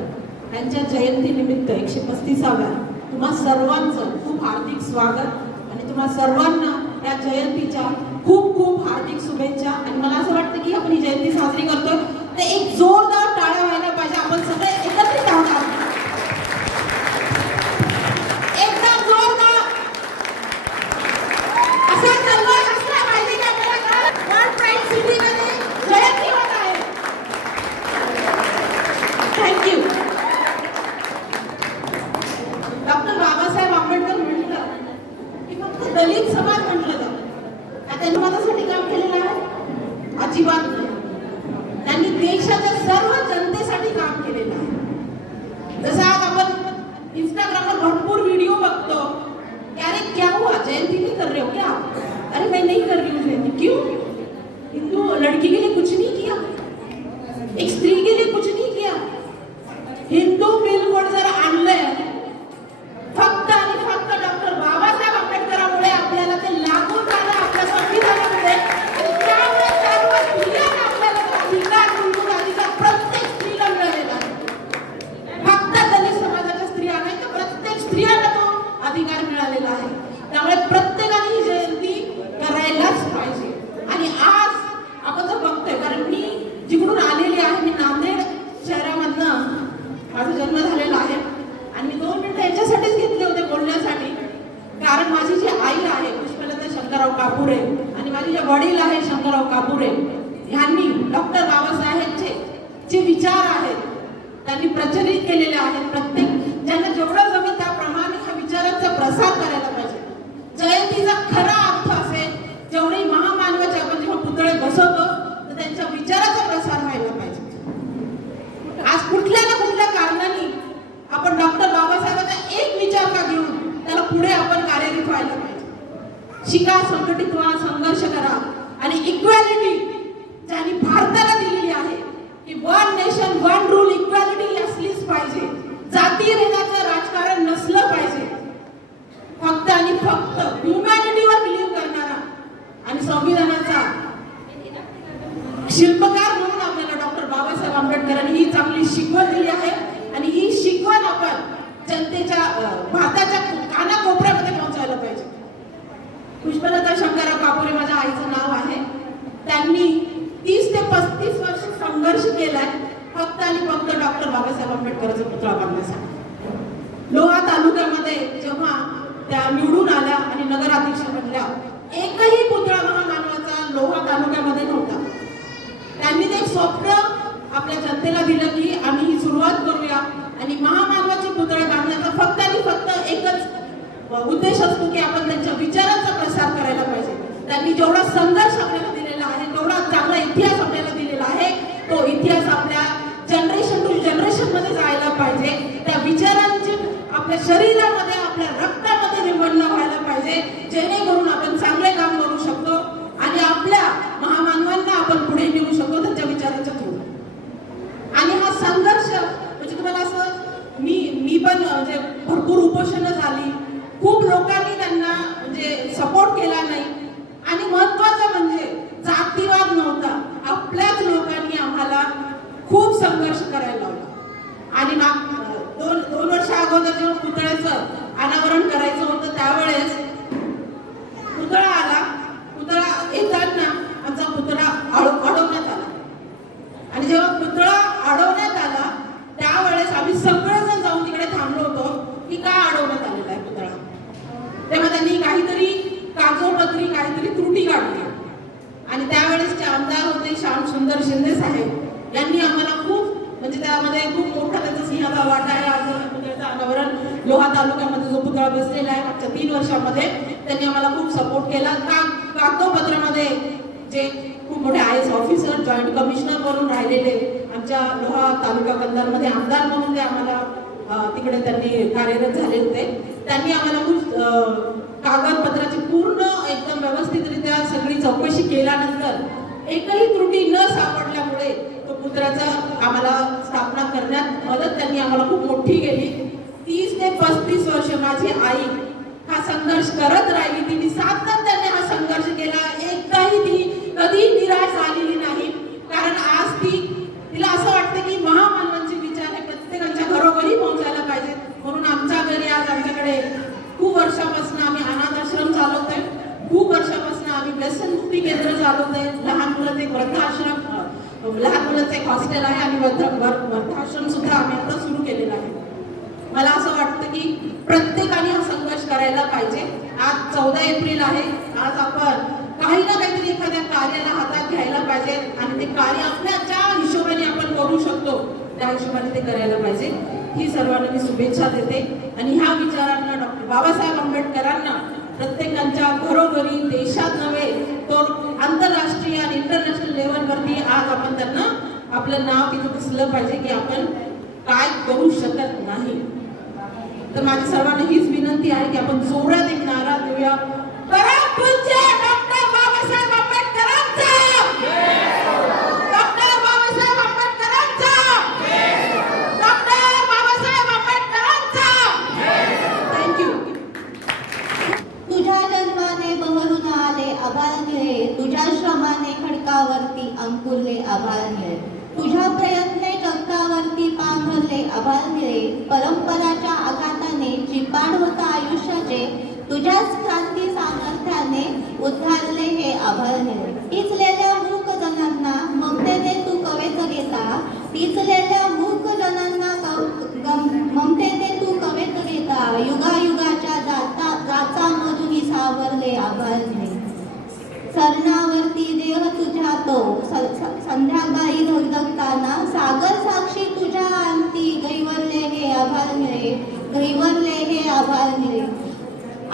यांच्या जयंतीनिमित्त 135व्या तुम्हा सर्वांचं खूप हार्दिक स्वागत आणि तुम्हा सर्वांना या जयंतीच्या खूप खूप हार्दिक शुभेच्छा. आणि मला असं वाटतं की आपण ही जयंती साजरी करतोय ते एक जोरदार टाळ्या व्हायला पाहिजे. आपण सगळे एकत्रित आहोत. एकदम जोरदार असा सन्मान असला पाहिजे की आपल्याला वर्ल्ड प्राईड सिटीमध्ये जयंती होत आहे. थँक्यू. डॉक्टर बाबासाहेब आंबेडकर म्हटलं की फक्त दलित समाज म्हटलं जातं. त्यांनी माझ्यासाठी काम केलेलं आहे? अजिबात नाही. त्यांनी देशाच्या सर्व जनतेसाठी काम केलेलं आहे. जसं आज आपण इंस्टाग्रामवर भरपूर व्हिडिओ बघतो की अरे क्या हुआ, जयंती नहीं कर रहे हो क्या? अरे मैं नहीं कर रही हूँ जयंती. क्यों? हिंदू लड़की के लिए कुछ नहीं किया, एक स्त्री के लिए कुछ नहीं किया. हिंदू बिल कोड जर आणलंय फक्त आणि फक्त डॉक्टर बाबासाहेब आंबेडकरांमुळे आपल्याला ते लागू झालं आपल्या संविधानामध्ये. आणि त्यामुळे सर्व स्त्रियांना आपल्याला तो अधिकार, मूलभूत अधिकार प्रत्येक स्त्रीला मिळालेला आहे. फक्त दलित समाजाच्या स्त्रिया नाही तर प्रत्येक स्त्रियांना तो अधिकार मिळालेला आहे. त्यामुळे प्रत्येकाने ही जयंती करायलाच पाहिजे. आणि आज आपण जर बघतोय, कारण मी जिकडून आलेली आहे, मी नांदेड शहरामधनं माझा जन्म झालेला आहे आणि मी 2 मिनिटं याच्यासाठीच घेतले होते बोलण्यासाठी. कारण माझी जी आई आहे पुष्पलता शंकरराव कापुरे आणि माझे जे वडील आहे शंकरराव कापुरे, ह्यांनी डॉक्टर बाबासाहेबचे जे विचार आहेत त्यांनी प्रचलित केलेले आहेत. प्रत्येक ज्यांना जेवढं जमेल त्याप्रमाणे ह्या विचारांचा प्रसार करायला पाहिजे. जयंतीचा खरा अर्थ असेल जेवढे महामानवाचे आपण जेव्हा पुतळे बसवतो तर त्यांच्या विचाराचा प्रसार व्हायला पाहिजे. आज कुठल्या ना कुठल्या कारणाने आपण डॉक्टर बाबासाहेबांचा एक विचार का घेऊन त्याला पुढे आपण कार्यरत व्हायला पाहिजे. शिका, संघटित व्हा, संघर्ष करा आणि इक्वॅलिटी ज्यांनी भारताला दिलेली आहे की 1 नेशन 1 रूल, इक्वॅलिटी असलीच पाहिजे. जातीभेदाचं राजकारण नसलं पाहिजे. फक्त आणि फक्त ह्युमॅनिटीवर बिलीव्ह करणारा आणि संविधानाचा शिल्पकार म्हणून आपल्याला डॉक्टर बाबासाहेब आंबेडकरांनी ही चांगली शिकवण दिली आहे. आणि ही शिकवण आपण जनतेच्या भारताच्या कानाकोपऱ्यामध्ये पोहोचायला पाहिजे. पुष्पलता शंकरराव कापुरे माझ्या आईचं नाव आहे. त्यांनी 30 ते 35 वर्ष संघर्ष केलाय फक्त आणि फक्त डॉक्टर बाबासाहेब आंबेडकरांचा पुतळा बांधण्यासाठी. लोहा तालुक्यामध्ये जेव्हा त्या निवडून आल्या आणि नगराध्यक्ष बनल्या, एकही पुतळा महामानवाचा लोहा तालुक्यामध्ये नव्हता. त्यांनी ते स्वप्न आपल्या जनतेला दिलं की आम्ही ही सुरुवात करूया आणि महामानवाचे पुतळे बांधण्याचा फक्त आणि फक्त एकच उद्देश असतो की आपण त्यांच्या विचारांचा प्रसार करायला पाहिजे. त्यांनी जेवढा संघर्ष आपल्याला दिलेला आहे, तेवढा चांगला इतिहास आपल्याला दिलेला आहे, तो इतिहास आपल्या जनरेशन टू जनरेशन मध्ये जायला पाहिजे. त्या विचारांची आपल्या शरीरामध्ये, आपल्या रक्तामध्ये निर्माण व्हायला पाहिजे, जेणेकरून आपण चांगले काम करू शकतो आणि आपल्या महामानवांना आपण पुढे नेऊ शकतो त्यांच्या विचारांच्या थ्रू. आणि हा संघर्ष म्हणजे तुम्हाला असं मी पण म्हणजे भरपूर उपोषणं झाली, खूप लोकांनी त्यांना म्हणजे सपोर्ट केला नाही. आणि महत्वाचं म्हणजे जातीवाद नव्हता, आपल्याच लोकांनी आम्हाला खूप संघर्ष करायला लावला. आणि 2 वर्ष अगोदर जेव्हा पुतळ्याचं यांनी आम्हाला खूप म्हणजे त्यामध्ये खूप मोठा त्यांचा सिंहाचा वाटा आहे. आज पुतळ्याचं अनावरण लोहा तालुक्यामध्ये जो पुतळा बसलेला आहे मागच्या 3 वर्षामध्ये त्यांनी आम्हाला खूप सपोर्ट केला. कागदोपत्रामध्ये जे खूप मोठे IAS ऑफिसर जॉईंट कमिशनर म्हणून राहिलेले आमच्या लोहा तालुका कंधारमध्ये आमदार म्हणून ते आम्हाला तिकडे त्यांनी कार्यरत झाले होते. त्यांनी आम्हाला खूप कागदपत्राची पूर्ण एकदम व्यवस्थितरित्या सगळी चौकशी केल्यानंतर एकही त्रुटी न सापडल्यामुळे तो पुतळ्याचा आम्हाला स्थापना करण्यात मदत त्यांनी आम्हाला खूप मोठी केली. 30 ते 35 वर्ष माझी आई हा संघर्ष करत राहिली. तिने सातत्याने हा संघर्ष केला. एकदाही ती कधी निराश झालेली नाही. कारण आज तिला असं वाटतं की महामानवांचे विचार हे प्रत्येकाच्या घरोघरी पोहोचायला पाहिजेत. म्हणून आमच्या घरी आज आमच्याकडे खूप वर्षापासून आम्ही अनाथ आश्रम चालवतोय. खूप वर्षापासून आम्ही व्यसनमुक्ती केंद्र चालवतोय. लहान मुलांचं एक वृद्धाश्रम, लहान मुलांचं एक हॉस्टेल आहे आणि वृद्धाश्रम सुद्धा आम्ही आता सुरू केलेला आहे. मला असं वाटतं की प्रत्येकाने हा संघर्ष करायला पाहिजे. आज 14 एप्रिल आहे. आज आपण काही ना काहीतरी एखाद्या कार्याला हातात घ्यायला पाहिजे आणि ते कार्य आपल्या ज्या हिशोबाने आपण करू शकतो त्या हिशोबाने ते करायला पाहिजे. ही सर्वांना मी शुभेच्छा देते आणि ह्या विचारांना डॉक्टर बाबासाहेब आंबेडकरांना प्रत्येकाच्या घरोघरी देशात नव्हे तर आंतरराष्ट्रीय आणि इंटरनॅशनल लेवलवरती आज आपण त्यांना आपलं नाव तिथे दिसलं पाहिजे की आपण काय करू शकत नाही. तर माझी सर्वांना हीच विनंती आहे की आपण जोरात एक नारा देऊया. परम पूज्य डॉक्टर बाबासाहेब आंबेडकरांचा, डॉक्टर बाबासाहेब आंबेडकरांचा, डॉक्टर बाबासाहेब आंबेडकरांचा. थँक्यू. तुझ्या जन्माने बहरून आले आभाळ निळे, तुझ्या श्रमाने खडकावरती अंकुरले आभाळ निळे, तुझ्या प्रयत्ने जगतावरती पांघरले आभाळ निळे, परंपराच्या आघाताने चिपाड होता आयुष्याचे, तुझ्याच क्रांती सामर्थ्याने उद्धारले हे आभाळ निळे. टिचलेल्या मूक जनांना ममतेने तू कवेत घेता, टिचलेल्या मूक जनांना ममतेने तू कवेत घेता, युगायुगाच्या जाचा मधुनी सावरले आभाळ निळे. सरणावरती देह तुझ्या तो संध्याकाळी धगधगताना, सागर साक्षी तुझ्या अंती गैवरले हे आभाळ निळे, गैवरले हे आभाळ निळे.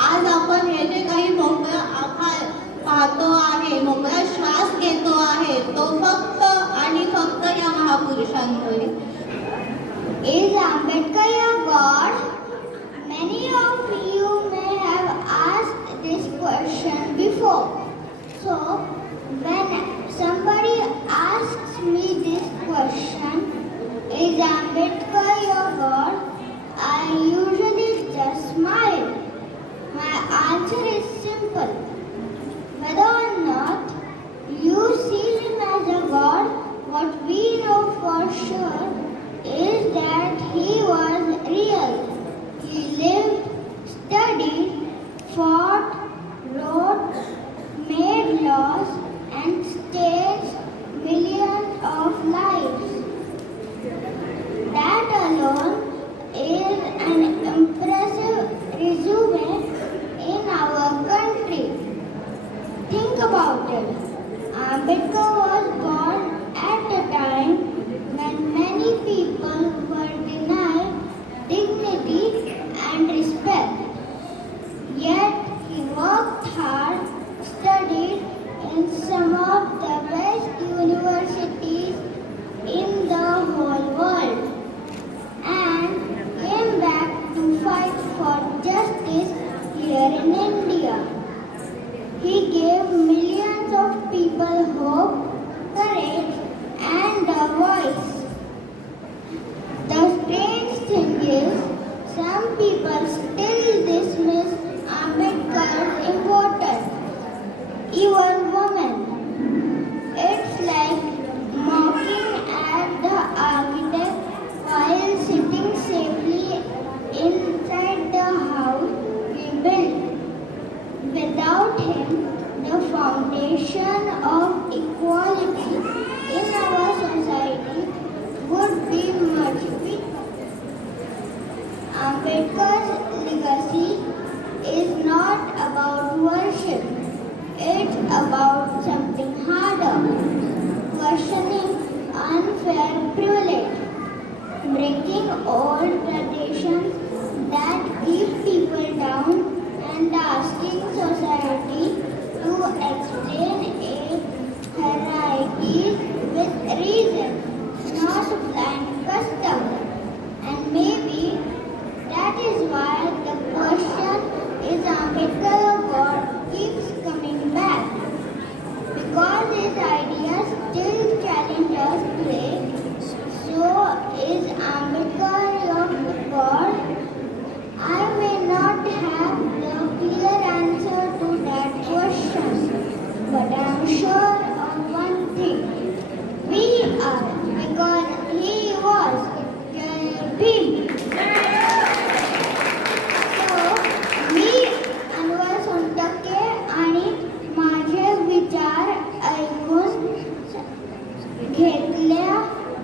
आज आपण हे जे काही मोकळं आभाळ पाहतो आहे, मोकळा श्वास घेतो आहे, तो फक्त आणि फक्त या महापुरुषांमुळे. Is Ambedkar your God? Many of you may have asked this question before. So, when somebody asks me this question, is Ambedkar your God? I usually just smile. My answer is simple. Whether or not you see him as a God, what we know for sure is that he was real. He lived, studied, fought, wrote, made laws, and staged millions of lives. That alone is an impressive resume in our country. Think about it. Ambedkar was born at a time when many people were denied dignity and respect. Yet he worked hard, studied in some of the best universities in the whole world, and came back to fight for justice here in India. He gave millions of people hope, courage, and a voice. The strange thing is, some people still dismiss Ambedkar as important, even women. It's like mocking at the architect while sitting safely inside the house we built. Without him, the foundation of equality in our society would be much weaker. Ambedkar's legacy is not about worship. It's about something harder, questioning unfair unfair privilege, breaking old traditions that keep people down and asking society to explain a hierarchies with reason, not blind custom. And maybe that is why the question is Ambedkar God keeps coming back. Because his ideas still challenge us today, so is Ambedkar your God? I may not have the clear answer to that question, but I am sure of one thing. We are, because he was Jai Bhim. So, मी अन्वर सोनटक्के आणि माझे विचार ऐकून घेतल्याबद्दल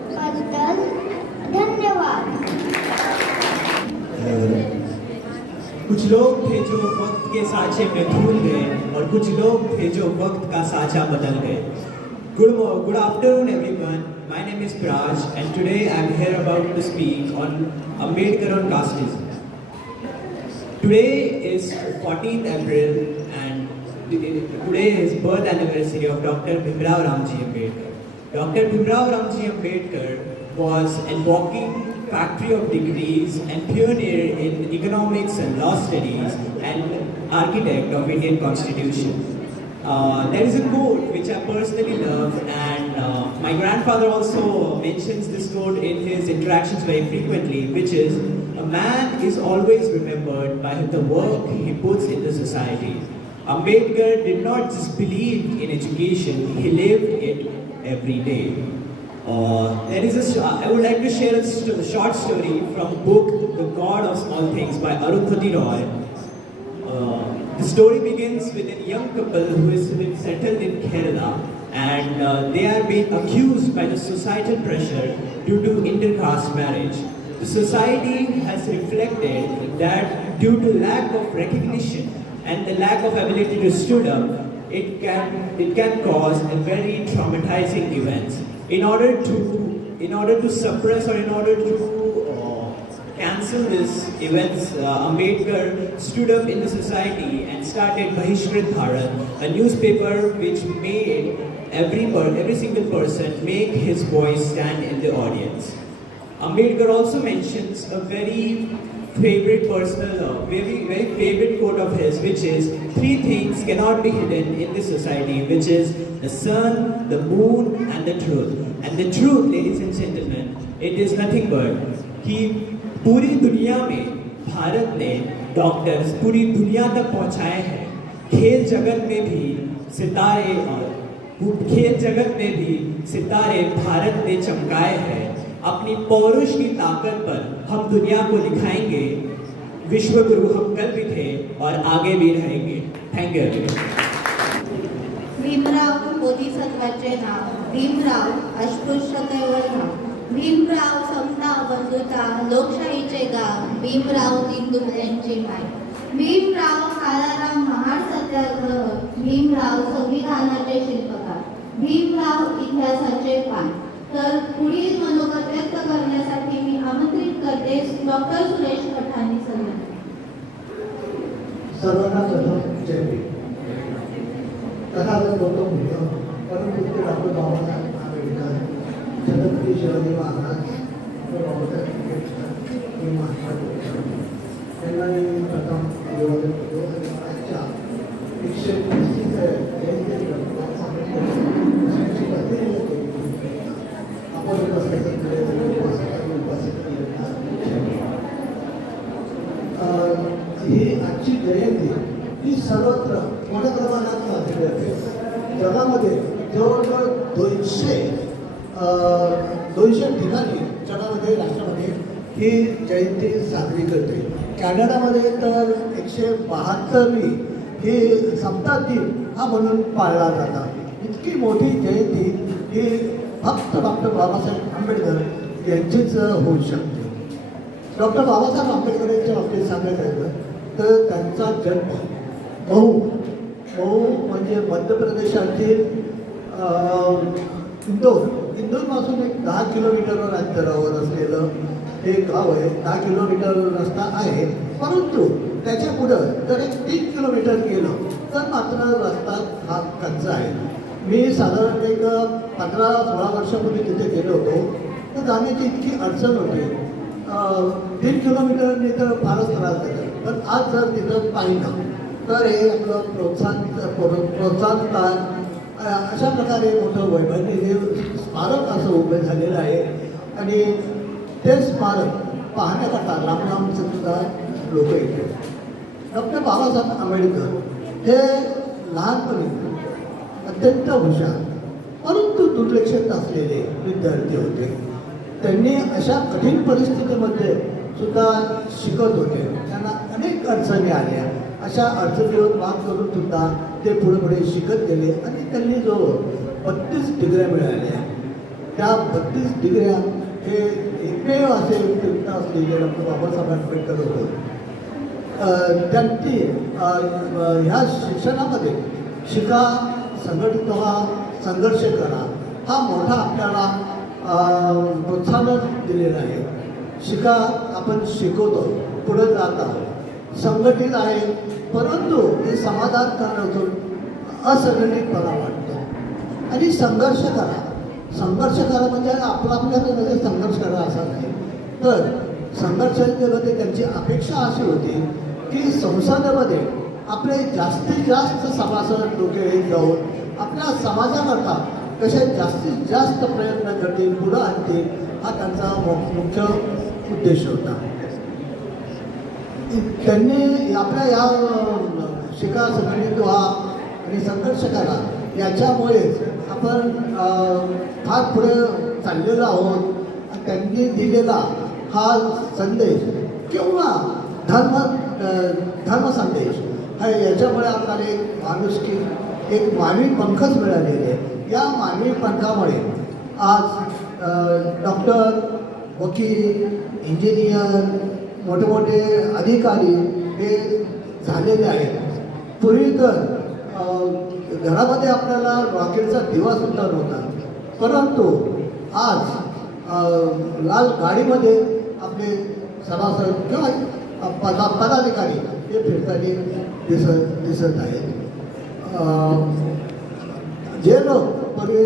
धन्यवाद. कुछ लोग थे जो वक्त के साँचे में भूल गए और कुछ लोग थे जो वक्त का साँचा बदल गए. Good afternoon everyone. My name is Praj and today I am here about to speak on Ambedkar on casteism. Today is 14th April and today is birth anniversary of Dr. Bhimrao Ramji Ambedkar. Dr. Bhimrao Ramji Ambedkar was a walking factory of degrees and pioneer in economics and law studies and architect of Indian Constitution. There is a quote which I personally love, and my grandfather also mentions this quote in his interactions very frequently, which is, "A man is always remembered by the work he puts in the society." Ambedkar did not just believe in education, he lived it every day. I would like to share a short story from book The God of Small Things by Arundhati Roy. The story begins with a young couple who is settled in Kerala, and they are being accused by the societal pressure due to intercaste marriage. The society has reflected that due to lack of recognition and the lack of ability to stood up, it can cause a very traumatizing events. In order to suppress or in order to cancel these events, Ambedkar stood up in the society and started Bahishkrit Bharat, a newspaper which made every single person make his voice stand in the audience. Ambedkar also mentions a very favorite very favorite quote of his, which is, "Three things cannot be hidden in this society, which is the sun, the moon, and the truth." And the truth, ladies and gentlemen, it is nothing but कि पूरी दुनिया में भारत ने doctors पूरी दुनिया तक पहुंचाए हैं. खेल जगत में भी सितारे भारत ने चमकाए हैं. अपनी पौरुष की ताकत पर हम दुनिया को दिखाएंगे. विश्व गुरु हम कल भी थे और आगे भी रहेंगे. Thank you. भीमराव बोधिसत्वाचे नाव, भीमराव अस्पृश्यतेवर नाव, भीमराव समता बंधुता लोकशाहीचे गाव, भीमराव दीनदुबळ्यांची माय, भीमराव काळाराम महाड सत्याग्रह, भीमराव संविधानाचे शिल्पकार, भीमराव इतिहासाचे पान. तर पुढील मनोगत व्यक्त करण्यासाठी मी आमंत्रित करते डॉक्टर सुरेश पठाणी सर. सर्वांना प्रथम जय भीम. तथागत गौतम बुद्ध, परमपूज्य डॉक्टर बाबासाहेब आंबेडकर, छत्रपती शिवाजी महाराज, डॉक्टर बाबासाहेब आंबेडकर हे महात्मा त्यांना मी प्रथम अभिवादन करतो. आणि आजच्या 135 जयंतीनिमित्त आपण उपस्थित ही आजची जयंती ही सर्वत्र मोठ्या प्रमाणात साजरी होते. जगामध्ये जवळजवळ 200 ठिकाणी जगामध्ये राष्ट्रामध्ये ही जयंती साजरी करते. कॅनडामध्ये तर 172वी ही समता दिन हा म्हणून पाळला जातात. इतकी मोठी जयंती ही फक्त डॉक्टर बाबासाहेब आंबेडकर यांचीच होऊ शकते. डॉक्टर बाबासाहेब आंबेडकर यांच्या बाबतीत सांगायचं झालं तर त्यांचा जन्म महू म्हणजे मध्य प्रदेशातील इंदौर इंदूरपासून एक 10 किलोमीटरवर अंतरावर असलेलं हे गाव आहे. 10 किलोमीटर रस्ता आहे, परंतु त्याच्या पुढं जर एक 3 किलोमीटर गेलं तर मात्र रस्ता हा कच्चा आहे. मी साधारण एक 15-16 वर्षापूर्वी तिथे गेलो होतो, तर जाण्याची इतकी अडचण होती. 3 किलोमीटरने तर फारच त्रास झाला. पण आज जर तिथं पाहिलं तर हे आपलं प्रोत्साहन अशा प्रकारे मोठं वैभवनीय स्मारक असं उभं झालेलं आहे. आणि ते स्मारक पाहण्याकरता लांब सुद्धा लोक येतात. डॉक्टर बाबासाहेब आंबेडकर हे लहानपणी अत्यंत हुशार परंतु दुर्लक्षित असलेले विद्यार्थी होते. त्यांनी अशा कठीण परिस्थितीमध्ये सुद्धा शिकत होते. त्यांना अनेक अडचणी आल्या. अशा अडचणीवर मात करून सुद्धा ते पुढे शिकत गेले आणि त्यांनी जो 32 डिग्र्या मिळाल्या, त्या 32 डिग्र्या हे एकमेव असे व्यक्तिमत्व असलेले डॉक्टर बाबासाहेब आंबेडकर होते. त्यांनी ह्या शिक्षणामध्ये शिका, संघटित व्हा, संघर्ष करा हा मोठा आपल्याला प्रोत्साहन दिलेलं आहे. शिका, आपण शिकवतो, पुढे जात आहोत, संघटित आहे, परंतु हे समाधान करण्यातून असंघटितपणा वाटतो. आणि संघर्ष करा. संघर्ष करा म्हणजे आपल्यामध्ये संघर्ष करा असा नाही, तर संघर्षामध्ये त्यांची अपेक्षा अशी होती की संसदेमध्ये आपले जास्तीत जास्त सभासद लोक जाऊन आपल्या समाजाकरता कसे जास्तीत जास्त प्रयत्न करतील, पुढं आणतील, हा त्यांचा मुख्य उद्देश होता. त्यांनी आपल्या या शिका, संघटित व्हा आणि संघर्ष करा याच्यामुळेच आपण फार पुढे चाललेलो आहोत. त्यांनी दिलेला हा संदेश किंवा धर्म संदेश हा याच्यामुळे आपल्याला एक माणुसकी, एक मानवी पंखच मिळालेले आहे. या मानवी पंखामुळे आज डॉक्टर, वकील, इंजिनियर, मोठे मोठे अधिकारी हे झालेले आहेत. पूर्वी तर घरामध्ये आपल्याला रॉकेटचा दिवा सुद्धा नव्हता, परंतु आज लाल गाडीमध्ये आपले सभासद किंवा पदाधिकारी हे फिरताना दिसत आहेत. जे लोक पूर्वी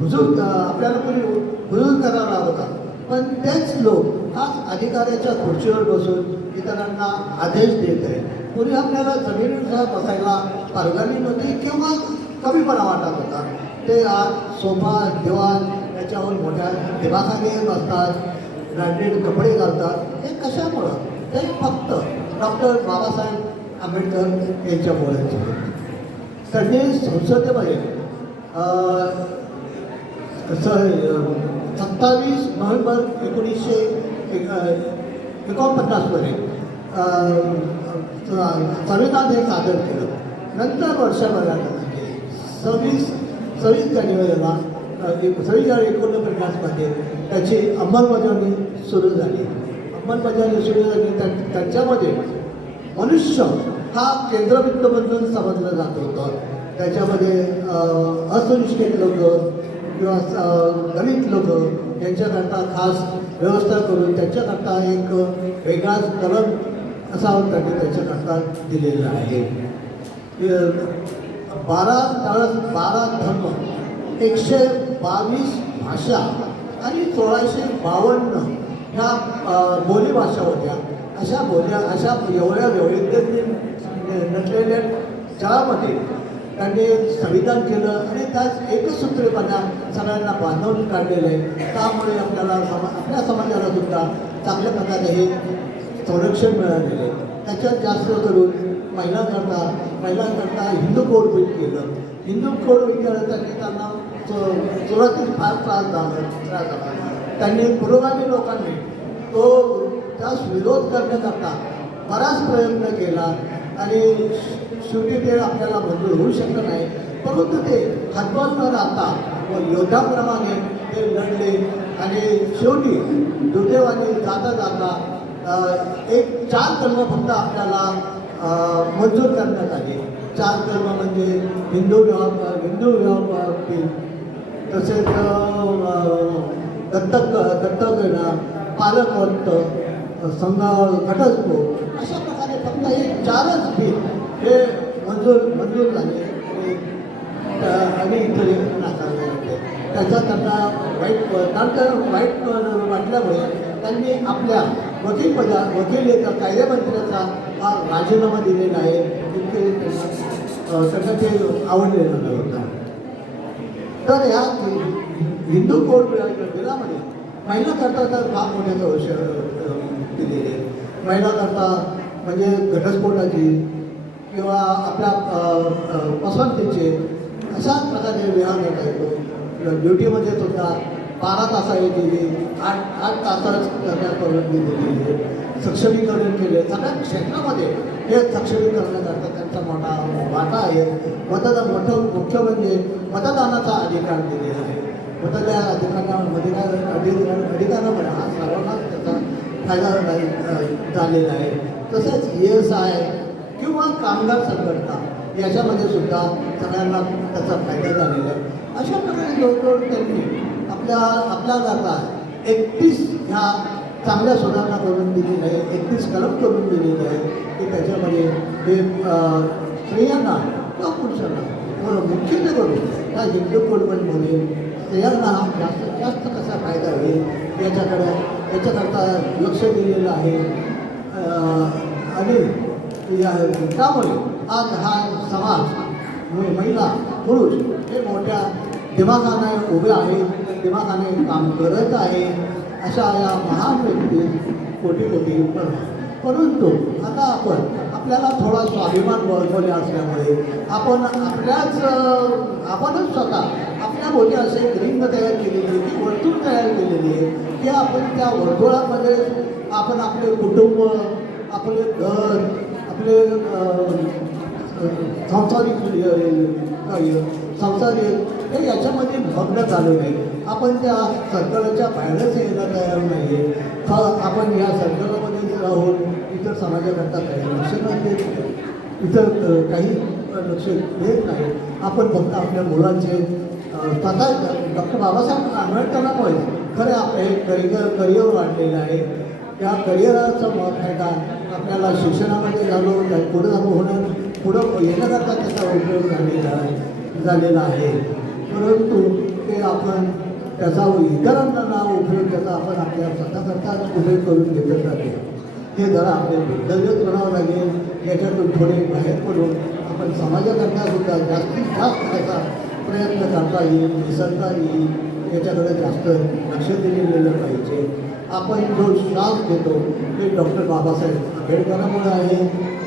आपल्याला पूर्वी हुजूर करायला होता, पण तेच लोक आज अधिकाऱ्याच्या खुर्चीवर बसून इतरांना आदेश देत आहेत. पूर्वी आपल्याला जमिनीवर बसायला परवानगी नव्हती किंवा कमीपणा वाटत होता. ते आज सोफा, दिवाण याच्यावर मोठ्या दिवाखाली बसतात, ब्रँडेड कपडे घालतात. हे कशामुळं? ते फक्त डॉक्टर बाबासाहेब आंबेडकर यांच्यामुळेच. त्यांनी संसदेमध्ये 27 नोव्हेंबर 1949 मध्ये संविधान हे सादर केलं. नंतर वर्षभरात 26 जानेवारीला 1949 मध्ये त्याची अंमलबजावणी सुरू झाली. त्यांच्यामध्ये मनुष्य हा केंद्रबिंदू म्हणून समजलं जात होतं. त्याच्यामध्ये असुशिक्षित लोक किंवा दलित लोक यांच्याकरता खास व्यवस्था करून त्यांच्याकरता एक वेगळाच कलम असा त्यांनी त्याच्याकरता दिलेला आहे. 12 धर्म, 122 भाषा आणि 1652 ह्या बोलीभाषा होत्या. अशा एवढ्या वैविध्याने नटलेल्या जगामध्ये त्यांनी संविधान केलं आणि त्यात एकसूत्रीपणा सगळ्यांना बांधून काढलेलं आहे. त्यामुळे आपल्या समाजाला सुद्धा चांगल्या प्रकारे हे संरक्षण मिळालेलं आहे. त्याच्यात जास्त करून महिलांकरता हिंदू कोड बिल केलं. हिंदू कोड बिल केलं त्यांनी त्यांना सुरुवातीला फार त्रास झाला. त्यांनी पुरोगामी लोकांनी त्यास विरोध करण्याकरता बराच प्रयत्न केला आणि शेवटी ते आपल्याला मंजूर होऊ शकलं नाही. परंतु ते हातबल न राहता व योद्धाप्रमाणे ते लढले आणि शेवटी दुर्दैवाने जाता एक 4 कलम फक्त आपल्याला मंजूर करण्यात आले. 4 कलम म्हणजे हिंदू विवाह बिल, तसेच दत्तक घेणं, पालकवंत, संघ घटस्फोट अशा प्रकारे फक्त हे 4च बिल हे मंजूर झाले आणि इतर नाकारले होते. त्याचा त्यांना वाईट वाटल्यामुळे त्यांनी आपल्या वकील कायदेमंत्र्याचा हा राजीनामा दिलेला आहे. इतके त्यांना ते आवडलेलं होतं. तर या हिंदू कोड बिलामध्ये महिला करता तर फार मोठ्याचा विषय दिलेले. महिला करता म्हणजे घटस्फोटाची किंवा आपल्या पसंतीचे अशाच प्रकारे विहार घेता येतो. ड्युटीमध्ये सुद्धा 12 तासाही दिली, 8 तासाच करण्यात परवानगी दिलेली आहे. सक्षमीकरण केले सगळ्या क्षेत्रामध्ये हे सक्षमीकरणाकरता त्यांचा मोठा वाटा आहे. मुख्य म्हणजे मतदानाचा अधिकार दिलेला आहे. मतदान अधिकारामुळे हा सर्वांना त्याचा फायदा झालेला आहे. तसेच ESI किंवा कामगार संघटना याच्यामध्ये सुद्धा सगळ्यांना त्याचा फायदा झालेला आहे. अशा प्रकारे जवळजवळ त्यांनी आपल्याकरता 31 ह्या चांगल्या सुधारणा करून दिलेल्या आहे. 31 कलम करून दिलेले आहे की त्याच्यामध्ये हे स्त्रियांना किंवा पुरुषांना मुख्यत्वे करून त्या हिंदू कोडमध्ये स्त्रियांना जास्तीत जास्त कसा फायदा होईल याच्याकरता लक्ष दिलेलं आहे. आणि त्यामुळे आज हा समाज महिला पुरुष हे मोठ्या दिमागाने उभे आहे, दिमागाने काम करत आहे. अशा या महान व्यक्ती कोटी परंतु आता आपल्याला थोडा स्वाभिमान बळकवले असल्यामुळे आपणच स्वतः आपल्या भोवती असे एक रिंग तयार केलेली आहे, ती वर्तुळ तयार केलेली आहे की आपण त्या वर्तुळामध्ये आपण आपले कुटुंब, आपले घर, आपले सांसारिक हे याच्यामध्ये भग्न झालो नाही. आपण त्या सर्कलच्या बाहेरच यायला तयार नाही आहे. आपण या सर्कलमध्येच राहून इतर समाजाकरता काही लक्ष नाही, इतर काही लक्ष देत नाही. आपण फक्त आपल्या मुलांचे स्वतः डॉक्टर बाबासाहेब आंबेडकरांमुळे खरं आपलं हे करिअर वाढलेलं आहे. त्या करिअराचं महत्त्व आहे का आपल्याला शिक्षणामध्ये पुढं येण्याकरता त्याचा उपयोग झालेला आहे. परंतु ते आपण त्याचा इतरांना उपयोग त्याचा आपण आपल्या स्वतःकरता उपयोग करून घेतलं जाते. हे जरा आपले दर्जत म्हणावं लागेल. याच्यातून थोडे बाहेर पडून आपण समाजाकरता सुद्धा जास्तीत जास्त त्याचा प्रयत्न करता येईल, विसरता येईल, याच्याकडे जास्त लक्ष दिलेलं पाहिजे. आपण जो श्वास घेतो ते डॉक्टर बाबासाहेब आंबेडकरांमुळे आहे.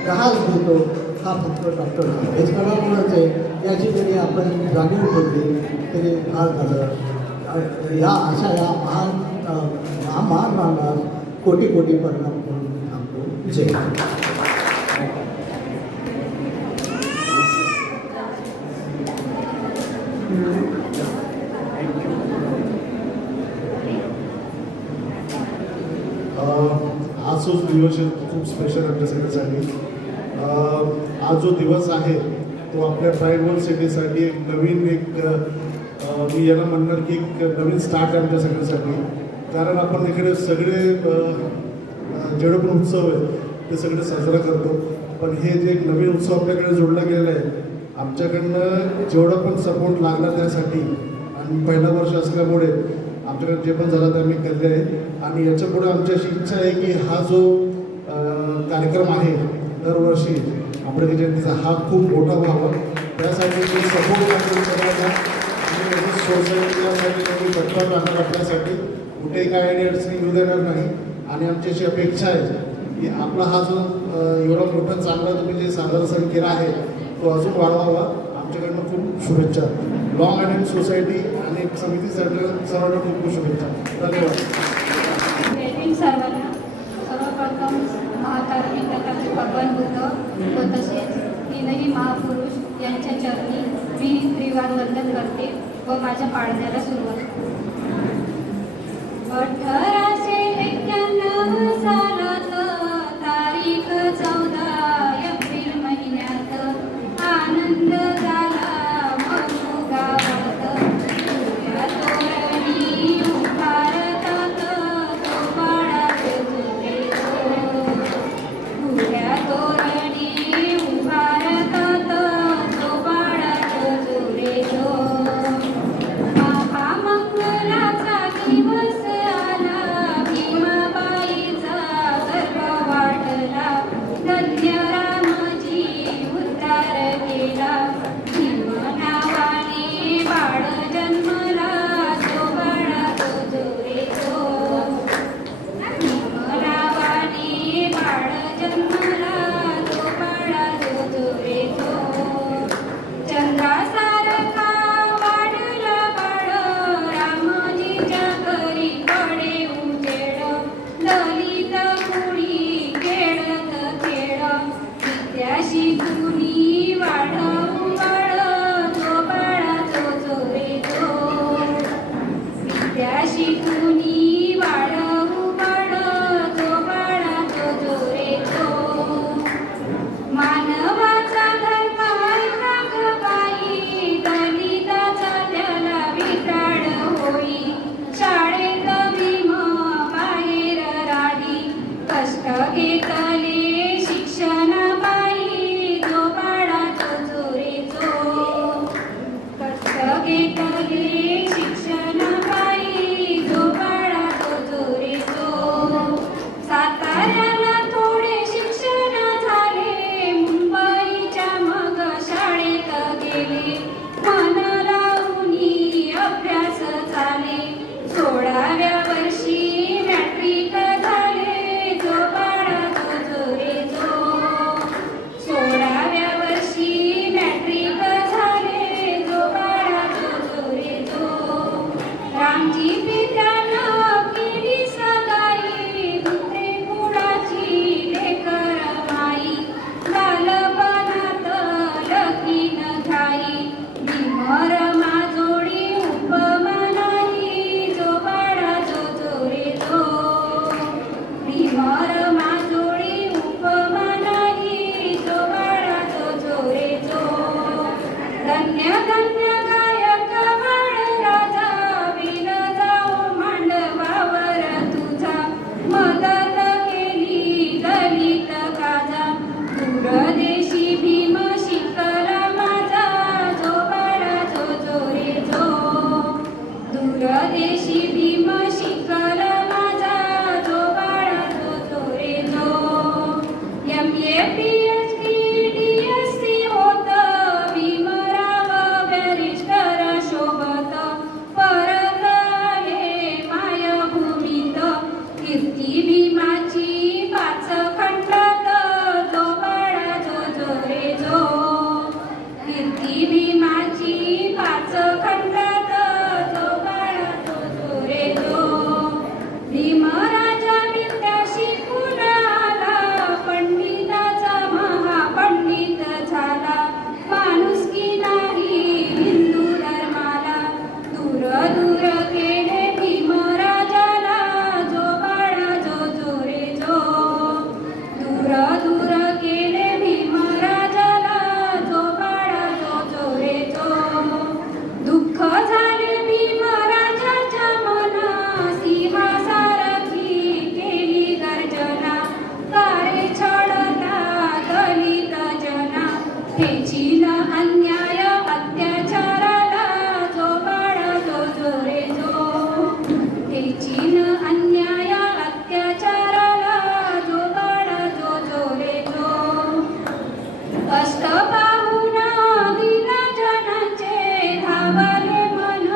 श्वास घेतो हा फक्त डॉक्टर आंबेडकरांमुळेच आहे. याची जरी आपण जाणीव ठेवली तरी फार झालं. या अशा या महान मानवास कोटी परिणाम करून थांबतो. जय. आज जो दिवस खूप स्पेशल आमच्या सगळ्यांसाठी. आज जो दिवस आहे तो आपल्या ट्रायबल सिटीसाठी एक नवीन मी याला म्हणणार की एक नवीन स्टार्ट आहे आमच्या सगळ्यांसाठी. कारण आपण इकडे सगळे जेवढे पण उत्सव आहे ते सगळे साजरा करतो. पण हे जे एक नवीन उत्सव आपल्याकडे जोडला गेलेला आहे आमच्याकडनं जेवढा पण सपोर्ट लागला त्यासाठी. आणि पहिलं वर्ष असल्यामुळे आमच्याकडे जे पण झालं ते आम्ही केले आहे. आणि याच्यापुढे आमची अशी इच्छा आहे की हा जो कार्यक्रम आहे दरवर्षी आंबेडकर जयंतीचा हा खूप मोठा व्हावा. त्यासाठी सपोर्ट करायला आणि सोसायटीसाठी काही तत्पर राहणार आपल्यासाठी कुठेही काय आणि अडचणी येऊ देणार नाही. आणि आमची अशी अपेक्षा आहे की आपला हा जो एवढा मोठा चांगला तुम्ही जे साजरा सण केला आहे तो अजून वाढवावा. आमच्याकडनं खूप शुभेच्छा. लॉंग आयलंड सोसायटी आणि समितीसाठी सर्वांना खूप खूप शुभेच्छा. धन्यवाद. सर्वांना सर्वप्रथम महाकारुणी तथागत भगवान बुद्ध व तसेच तीनही महापुरुष यांच्या चरणी मी त्रिवार वंदन करते व माझ्या पाडण्याला सुरुवात. 1891 सालात तारीख 14 एप्रिल महिन्यात आनंद झाला म्हणू गावात. घडली भीमाची पाच खंडात जो बाळा जो जो रे जो भीमराजा विद्या शिकून आला पंडिताचा महापंडित झाला माणुसकी नाही हिंदू धर्माला दूर दूर केले भीमराजाला जो बाळा जो जो रे जो दूर दूर केले भीमराजाला जो बाळा जो जो रे जो दुःख झाले भीमराजाच्या मना सिंहासारखी केली गर्जना कारे छळला दलित जना ठेचीन अन्याय अत्याचाराला जो बाळा जो जो रे जो ठेचीन अन्याय अत्याचाराला जो बाळा जो जो रे जो कष्ट पाहून दिला जनाचे धावले मन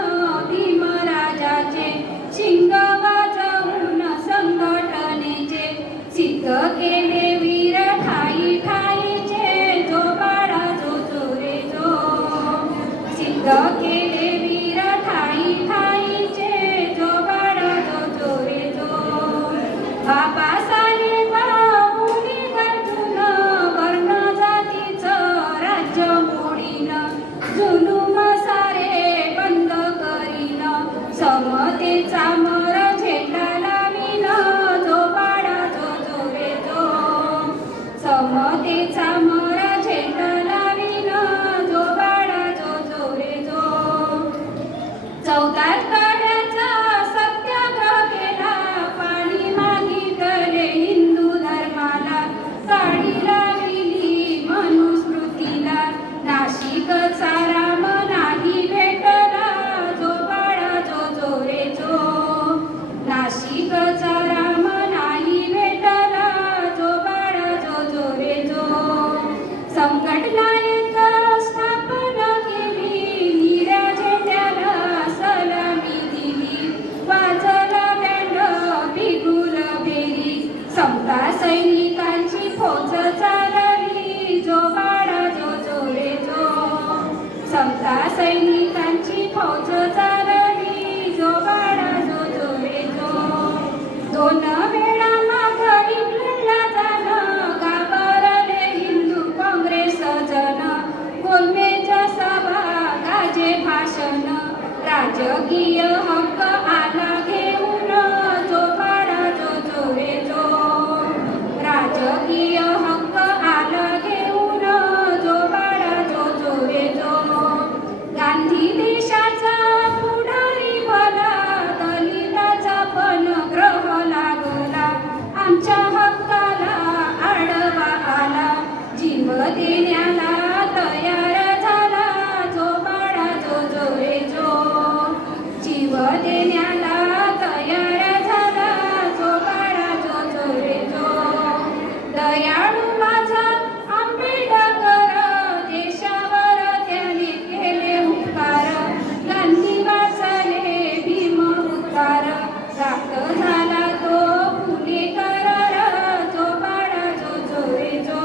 भीमराजाचे शिंग वाजवून संघटनेचे सिद्ध केले वीर ठाई ठाईचे जो बाळा जो जो रे जो सिद्ध केले वीर ठाई ठाईचे जो बाळा जो जो रे जो बाबासाहेब मुली गरजून वर्ण जातीचं राज्य मोडीन जुलूम सारे बंद करीन समतेचा मर झेंडा लावीन जो बाळा जो जो रे जो समतेचा मर झेंडा लावीन जो बाळा जो जो रे जो चौदार काढ्याचा सत्याग्रह केला पाणी मागितले हिंदू धर्माला काळी लाविली मनुस्मृतीला नाशिकचा राम नाही भेटला जो बाळा जो जो रे जो नाशिकचा राम नाही भेटला जो बाळा जो जो रे जो संकटनायक स्थापना केली हिऱ्या झेंड्याला सलामी दिली वाजला बँड बिगुल बेली समता सैनिकांची फौज चालली जो बाळा जो जो रे जो समता सैनिकांची फौज चालली जो बाळा जो जो रे जो दोन वेळा माघारी लढला जाणं घाबरले हिंदू काँग्रेस जन गोलमेज सभा गाजे भाषण राजकीय हक्क आला घेऊन जो बाळा जो जो रे जो राजकीय हक्क आला घेऊन जो बाळा जो जो रे जो गांधी देशाचा पुढारी भला दलिताचा पण ग्रह लागला आमच्या हक्काला आडवा आला जीव देण्याला तयार झाला जो बाळा जो जो रे जो जीव देण्याला तयार झाला जो बाळा जो जो रे जो दयाळू माझा आंबेडकर देशावर त्याने केले उपकार गांधी वाचले भीम उद्गार राक्त झाला तो पुणेकर जो बाळा जो जो रे जो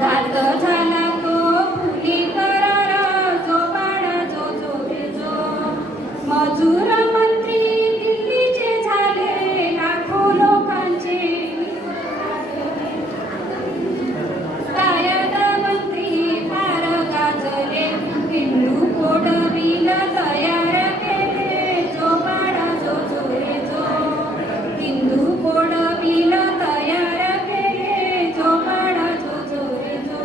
राक्त झाला तो पुणेकर जो बाळा जो जो रे जो मजूर मंत्री दिल्लीचे झाले लाखो लोकांचे कायदा मंत्री फार गाजले हिंदू कोड बिल तयार केले जो बाळा जो जो रे जो हिंदू कोड बिल तयार केले जो बाळा जो जो रे जो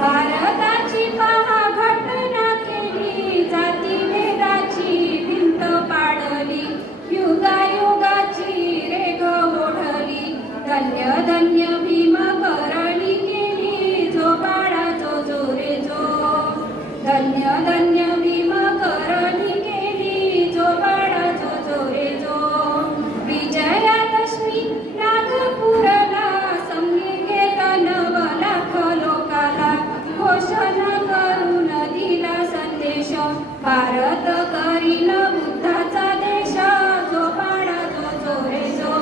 भारताची पहा घटना केली जाती भेदाची भिंत पाडली युगायुगाची रेघ ओढली धन्य धन्य भीम करणी केली जो बाळा जो जो रे जो धन्य धन्य भीम करणी केली जो बाळा जो जो रे जो विजयादशमी नागपूरला संगीत नव लाख लोकाला घोषणा करून दिला संदेश भारत करील बुद्धाचा देश जो बाळा जो जो रे जो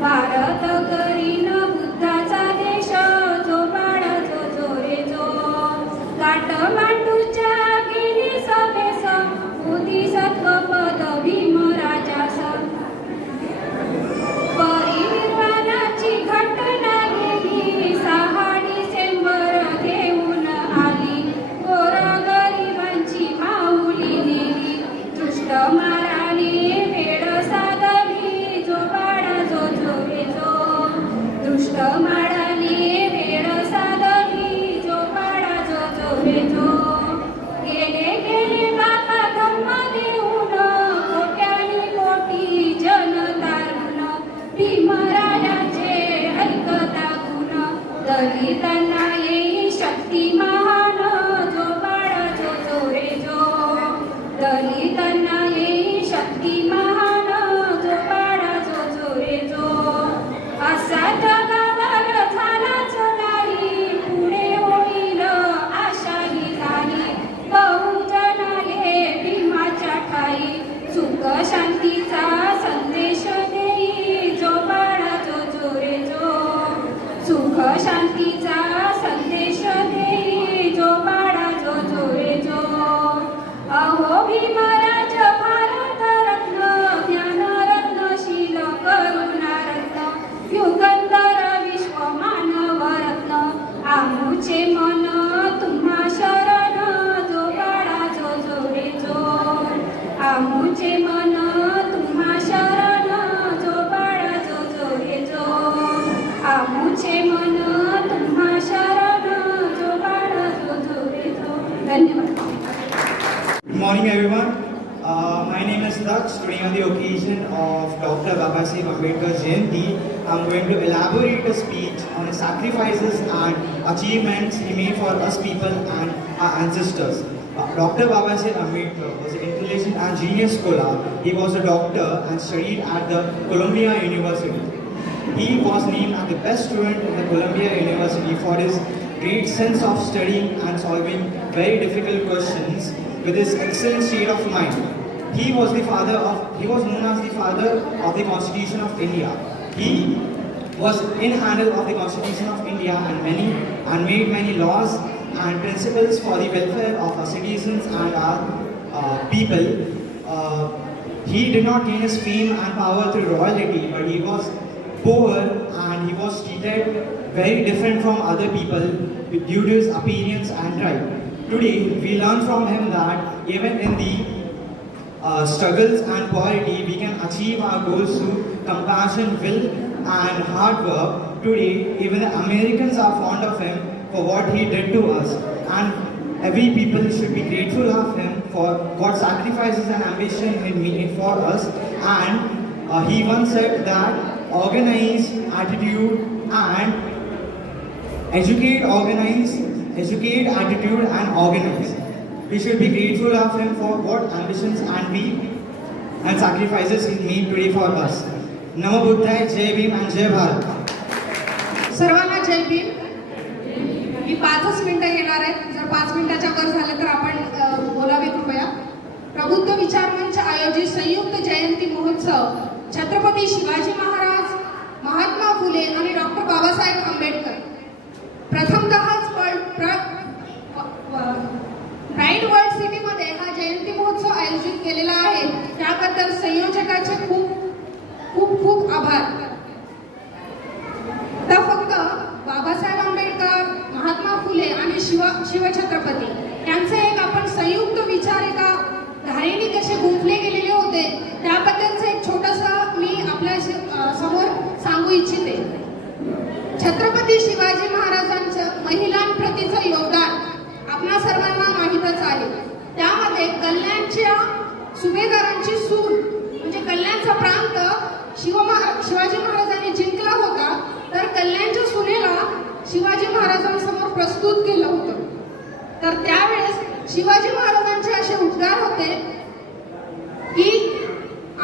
भारत करील बुद्धाचा देश जो बाळा जो जो रे जो morning, everyone. My name is Daksh. Today, on the occasion of Dr. Babasaheb Ambedkar Jayanti, I'm going to elaborate a speech on his sacrifices and achievements he made for us people and our ancestors. Dr. Babasaheb Ambedkar was an intelligent and genius scholar. He was a doctor and studied at the Columbia University. He was named as the best student in the Columbia University for his great sense of studying and solving very difficult questions with his excellent state of mind. He was known as the father of the Constitution of India. He was in handle of the Constitution of India and made many laws and principles for the welfare of our citizens and our people. He did not gain his fame and power through royalty, but he was poor and he was treated very different from other people due to his appearance and tribe. Today, we learn from him that even in the struggles and poverty, we can achieve our goals through compassion, will, and hard work. Today, even the Americans are fond of him for what he did to us, and every people should be grateful of him for what sacrifices and ambition he made for us. And he once said that organize, attitude, and educate, attitude, and organize. We should be grateful of him for what ambitions and sacrifices he made today for us. Namo Buddhaya, Jai Bhim and Jai Bharat. सर्वांना जय भीम. मी 5 मिनिटं घेणार आहे. जर 5 मिनिटाच्या वर झाले तर आपण बोलावे कृपया. प्रबुद्ध विचार मंच आयोजित संयुक्त जयंती महोत्सव छत्रपती शिवाजी महाराज, महात्मा फुले आणि डॉक्टर बाबासाहेब आंबेडकर. प्रथमतःच प्राईड वर्ल्ड सिटीमध्ये हा जयंती महोत्सव आयोजित केलेला आहे. त्याबद्दल संयोजकाचे खूप आभार. तर फक्त बाबासाहेब आंबेडकर, महात्मा फुले आणि शिवछत्रपती यांचे एक आपण संयुक्त विचार एका धारेने कसे गुंफले गेलेले होते त्याबद्दलचं एक छोटंसं मी आपल्या समोर सांगू इच्छिते. छत्रपती शिवाजी महाराजांचं महिलांप्रतीचं योगदान आपणा सर्वांना माहीतच आहे. त्यामध्ये कल्याणच्या सुभेदारांची सून म्हणजे कल्याणचा प्रांत शिवाजी महाराजांनी जिंकला होता. तर कल्याणच्या सुनेला शिवाजी महाराजांसमोर प्रस्तुत केलं होतं. तर त्यावेळेस शिवाजी महाराजांचे असे उद्गार होते की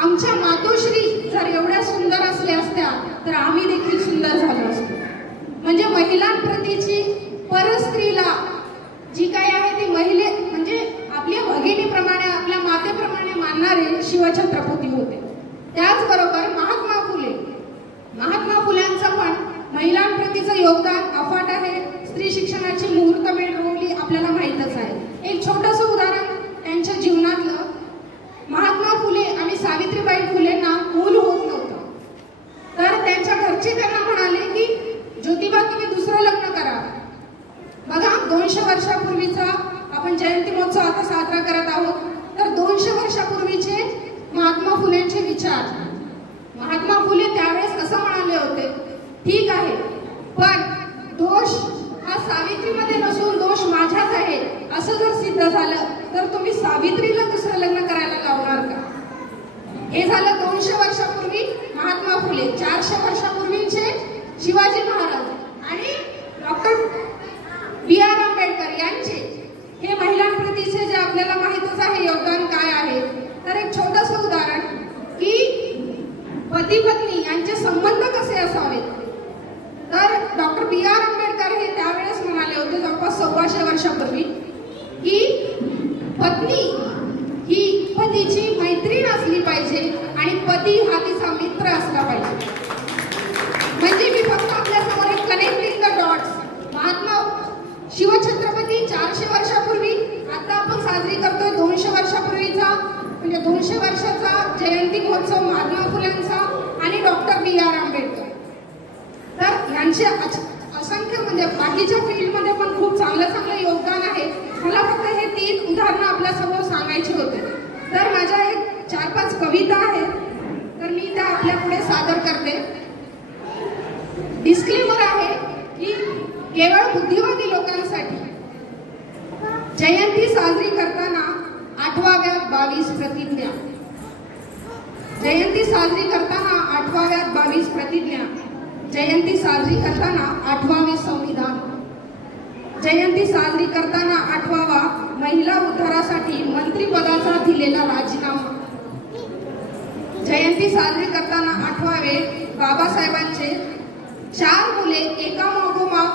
आमच्या मातोश्री जर एवढ्या सुंदर असल्या असत्या तर आम्ही देखील सुंदर झालो असतो. म्हणजे महिलांप्रतीची परस्त्रीला जी काही आहे ती म्हणजे आपल्या भगिनीप्रमाणे आपल्या मातेप्रमाणे मानणारे शिवछत्रपती होते. त्याचबरोबर महात्मा फुल्यांचं पण महिलांप्रतीचं योगदान अफाट आहे. स्त्री शिक्षणाची मुहूर्तमेढ रोवली आपल्याला माहीतच आहे. एक छोटंसं उदाहरण त्यांच्या जीवनातलं. महात्मा फुले आणि सावित्रीबाई फुलेंना मूल होत नव्हतं. तर त्यांच्या घरचे त्यांना म्हणाले की ज्योतिबा तुम्ही दुसरं लग्न करा. बघा 200 वर्षापूर्वीचा आपण जयंती महोत्सव आता साजरा करत आहोत. तर 200 वर्षापूर्वीचे महात्मा फुलेंचे विचार. महात्मा फुले त्यावेळेस असं म्हणाले होते, ठीक आहे पण दोष हा सावित्रीमध्ये नसून दोष माझ्याच आहे असं जर सिद्ध झालं तर तुम्ही सावित्रीला दुसरं लग्न करायला लावणार का. हे झालं 200 वर्षापूर्वी महात्मा फुले. 400 वर्षापूर्वीचे शिवाजी महाराज आणि डॉक्टर B.R. आंबेडकर यांचे हे महिलांप्रतीचे जे आपल्याला माहीतच आहे योगदान काय आहे. तर एक छोटंसं उदाहरण की पती पत्नी यांचे संबंध कसे असावेत. तर डॉक्टर B.R. आंबेडकर हे त्यावेळेस म्हणाले होते जवळपास 125 वर्षापूर्वी की पत्नी ही पतीची मैत्रीण असली पाहिजे आणि पती हा तिचा मित्र असला पाहिजे. म्हणजे मी फक्त आपल्यासमोर एक connecting the dots. Mahatma Shivchhatrapati 400 वर्षापूर्वी आता आपण साजरी करतोय 200 वर्षापूर्वीचा म्हणजे 200 वर्षाचा जयंती महोत्सव महात्मा फुल्यांचा आणि डॉक्टर B.R. आंबेडकर. तर यांचे असंख्य म्हणजे बाकीच्या फील्डमध्ये पण खूप चांगलं योगदान आहे. मला फक्त हे 3 उदाहरणं आपल्यासमोर सांगायची होते. तर माझ्या एक 4-5 कविता आहेत तर मी त्या आपल्या पुढे सादर करते. डिस्क्लेमर आहे की केवळ बुद्धिवादी लोकांसाठी जयंती साजरी करताना 8व्यात 22 प्रतिज्ञा. जयंती साजरी करताना 8व्यात 22 प्रतिज्ञा. जयंती साजरी करताना 8वावे संविधान. जयंती साजरी करताना 8वा महिला उद्धारासाठी मंत्रिपदाचा दिलेला राजीनामा. जयंती साजरी करताना 8वावे बाबासाहेबांचे 4 मुले एकामागोमाग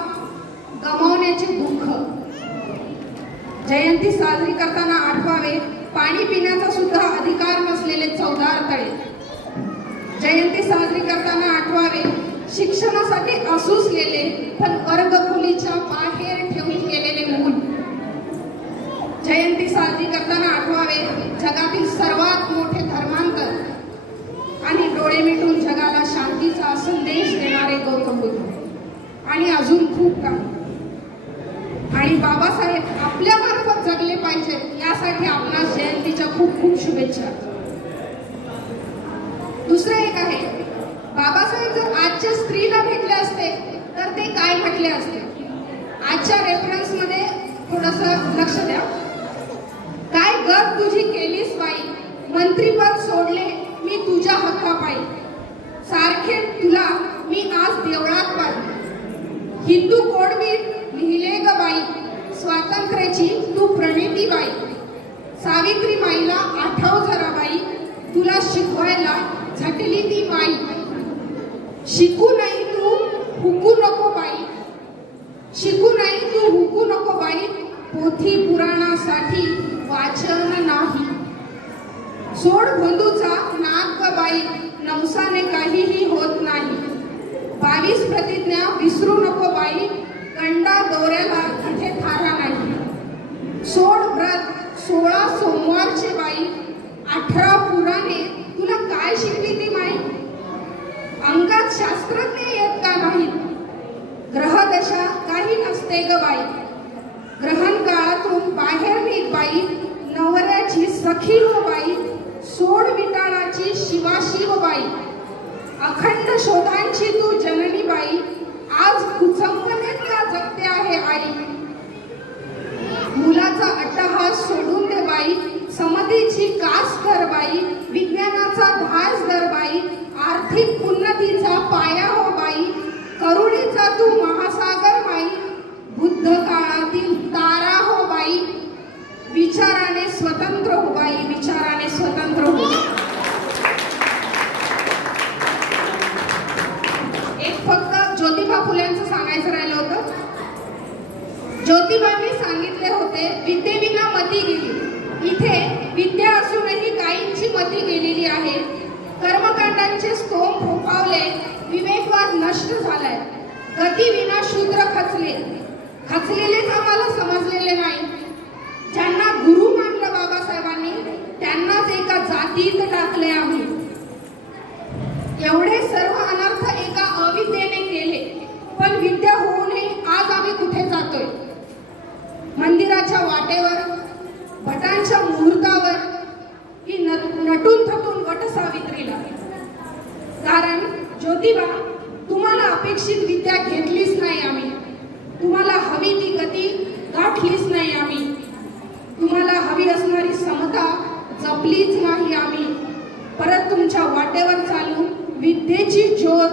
गमावण्याचे दुःख. जयंती साजरी करताना 8वावे पाणी पिण्याचा सुद्धा अधिकार नसलेले 14 तळे. जयंती साजरी करताना 8वावे शिक्षणासाठी असूसलेले पण वर्गखोलीच्या बाहेर ठेवून गेलेले मूल. जयंती साजरी करताना 8वावे जगातील सर्वात मोठे धर्मांतर आणि डोळे मिटून जगाला शांतीचा संदेश देणारे गौतम बुद्ध. आणि अजून खूप काही. आणि बाबासाहेब आपल्या मार्फत जगले पाहिजेत यासाठी आपणास जयंतीच्या खूप खूप शुभेच्छा. दुसरं एक आहे, बाबासाहेब जर आजच्या स्त्रीला भेटले असते तर ते काय म्हटले असते. आजच्या रेफरन्स मध्ये थोडस लक्ष द्या. काय गत तुझी केलीस बाई, मंत्रीपद सोडले मी तुझ्या हक्कापायी, सारखे तुला मी आज देवळात पाहिजे. हिंदू कोड मी लिहिले ग बाई, स्वातंत्र्याची तू प्रणिती बाई. सावित्री माईला आठव जरा बाई, तुला शिकवायला झटली ती बाई. शिकू नाही तू हुकू नको बाई, शिकू नाही तू हुकू नको बाई. पोथी पुराणासाठी वाचन नाही. सोड बंधूचा नाग ग बाई, नवसाने काहीही होत नाही. 22 प्रतिज्ञा विसरू नको बाई, कंडा दौऱ्याला इथे थारा नाही. सोड व्रत 16 सोमवारचे बाई, 18 पुराणे तुला काय शिकली ती माई. अंगात शास्त्रज्ञ येत का नाही, ग्रहदशा काही नसते ग बाई. ग्रहण काळातून बाहेर निघ बाई, नवऱ्याची सखी हो बाई. सोड विटाळाची शिवाशिव बाई, अखंड शोधांची तू जननी बाई. आज कुचंबनेत का जगते आहे आई. मुलाचा अट्टहास सोडून दे बाई, समतेची कास कर बाई. विज्ञानाचा ध्यास धर बाई, आर्थिक उन्नतीचा पाया हो बाई. करुणेचा तू महासागर बाई, बुद्ध काळातील तारा हो बाई. विचाराने स्वतंत्र हो बाई, विचाराने स्वतंत्र हो. एक फक्त ज्योतिबा फुलेंचं सांगायचं राहिलं होतं. ज्योतिबांनी सांगितले होते, विद्येविना मती गेली. इथे विद्या असूनही काहींची मती गेलेली आहे. कर्मकांडांचे स्तोम फोफावले, विवेकवाद नष्ट झालाय. गतीविना शूद्र खचले, खचलेलेच आम्हाला समजलेले नाही. ज्यांना गुरु मानलं बाबासाहेबांनी त्यांनाच एका जातीत टाकले आम्ही. एवढे सर्व अनर्थ एका अविद्येने केले, पण विद्या होऊनही आज आम्ही कुठे जातोय. मंदिराच्या वाटेवर, भटांच्या मुहूर्तावर, की नटून थटून वट सावित्रीला. कारण ज्योतिबा तुम्हाला अपेक्षित विद्या घेतलीच नाही आम्ही. तुम्हाला हवी ती गती गाठलीच नाही आम्ही. तुम्हाला हवी असणारी समता जपलीच नाही आम्ही. परत तुमच्या वाटेवर चालून विद्येची ज्योत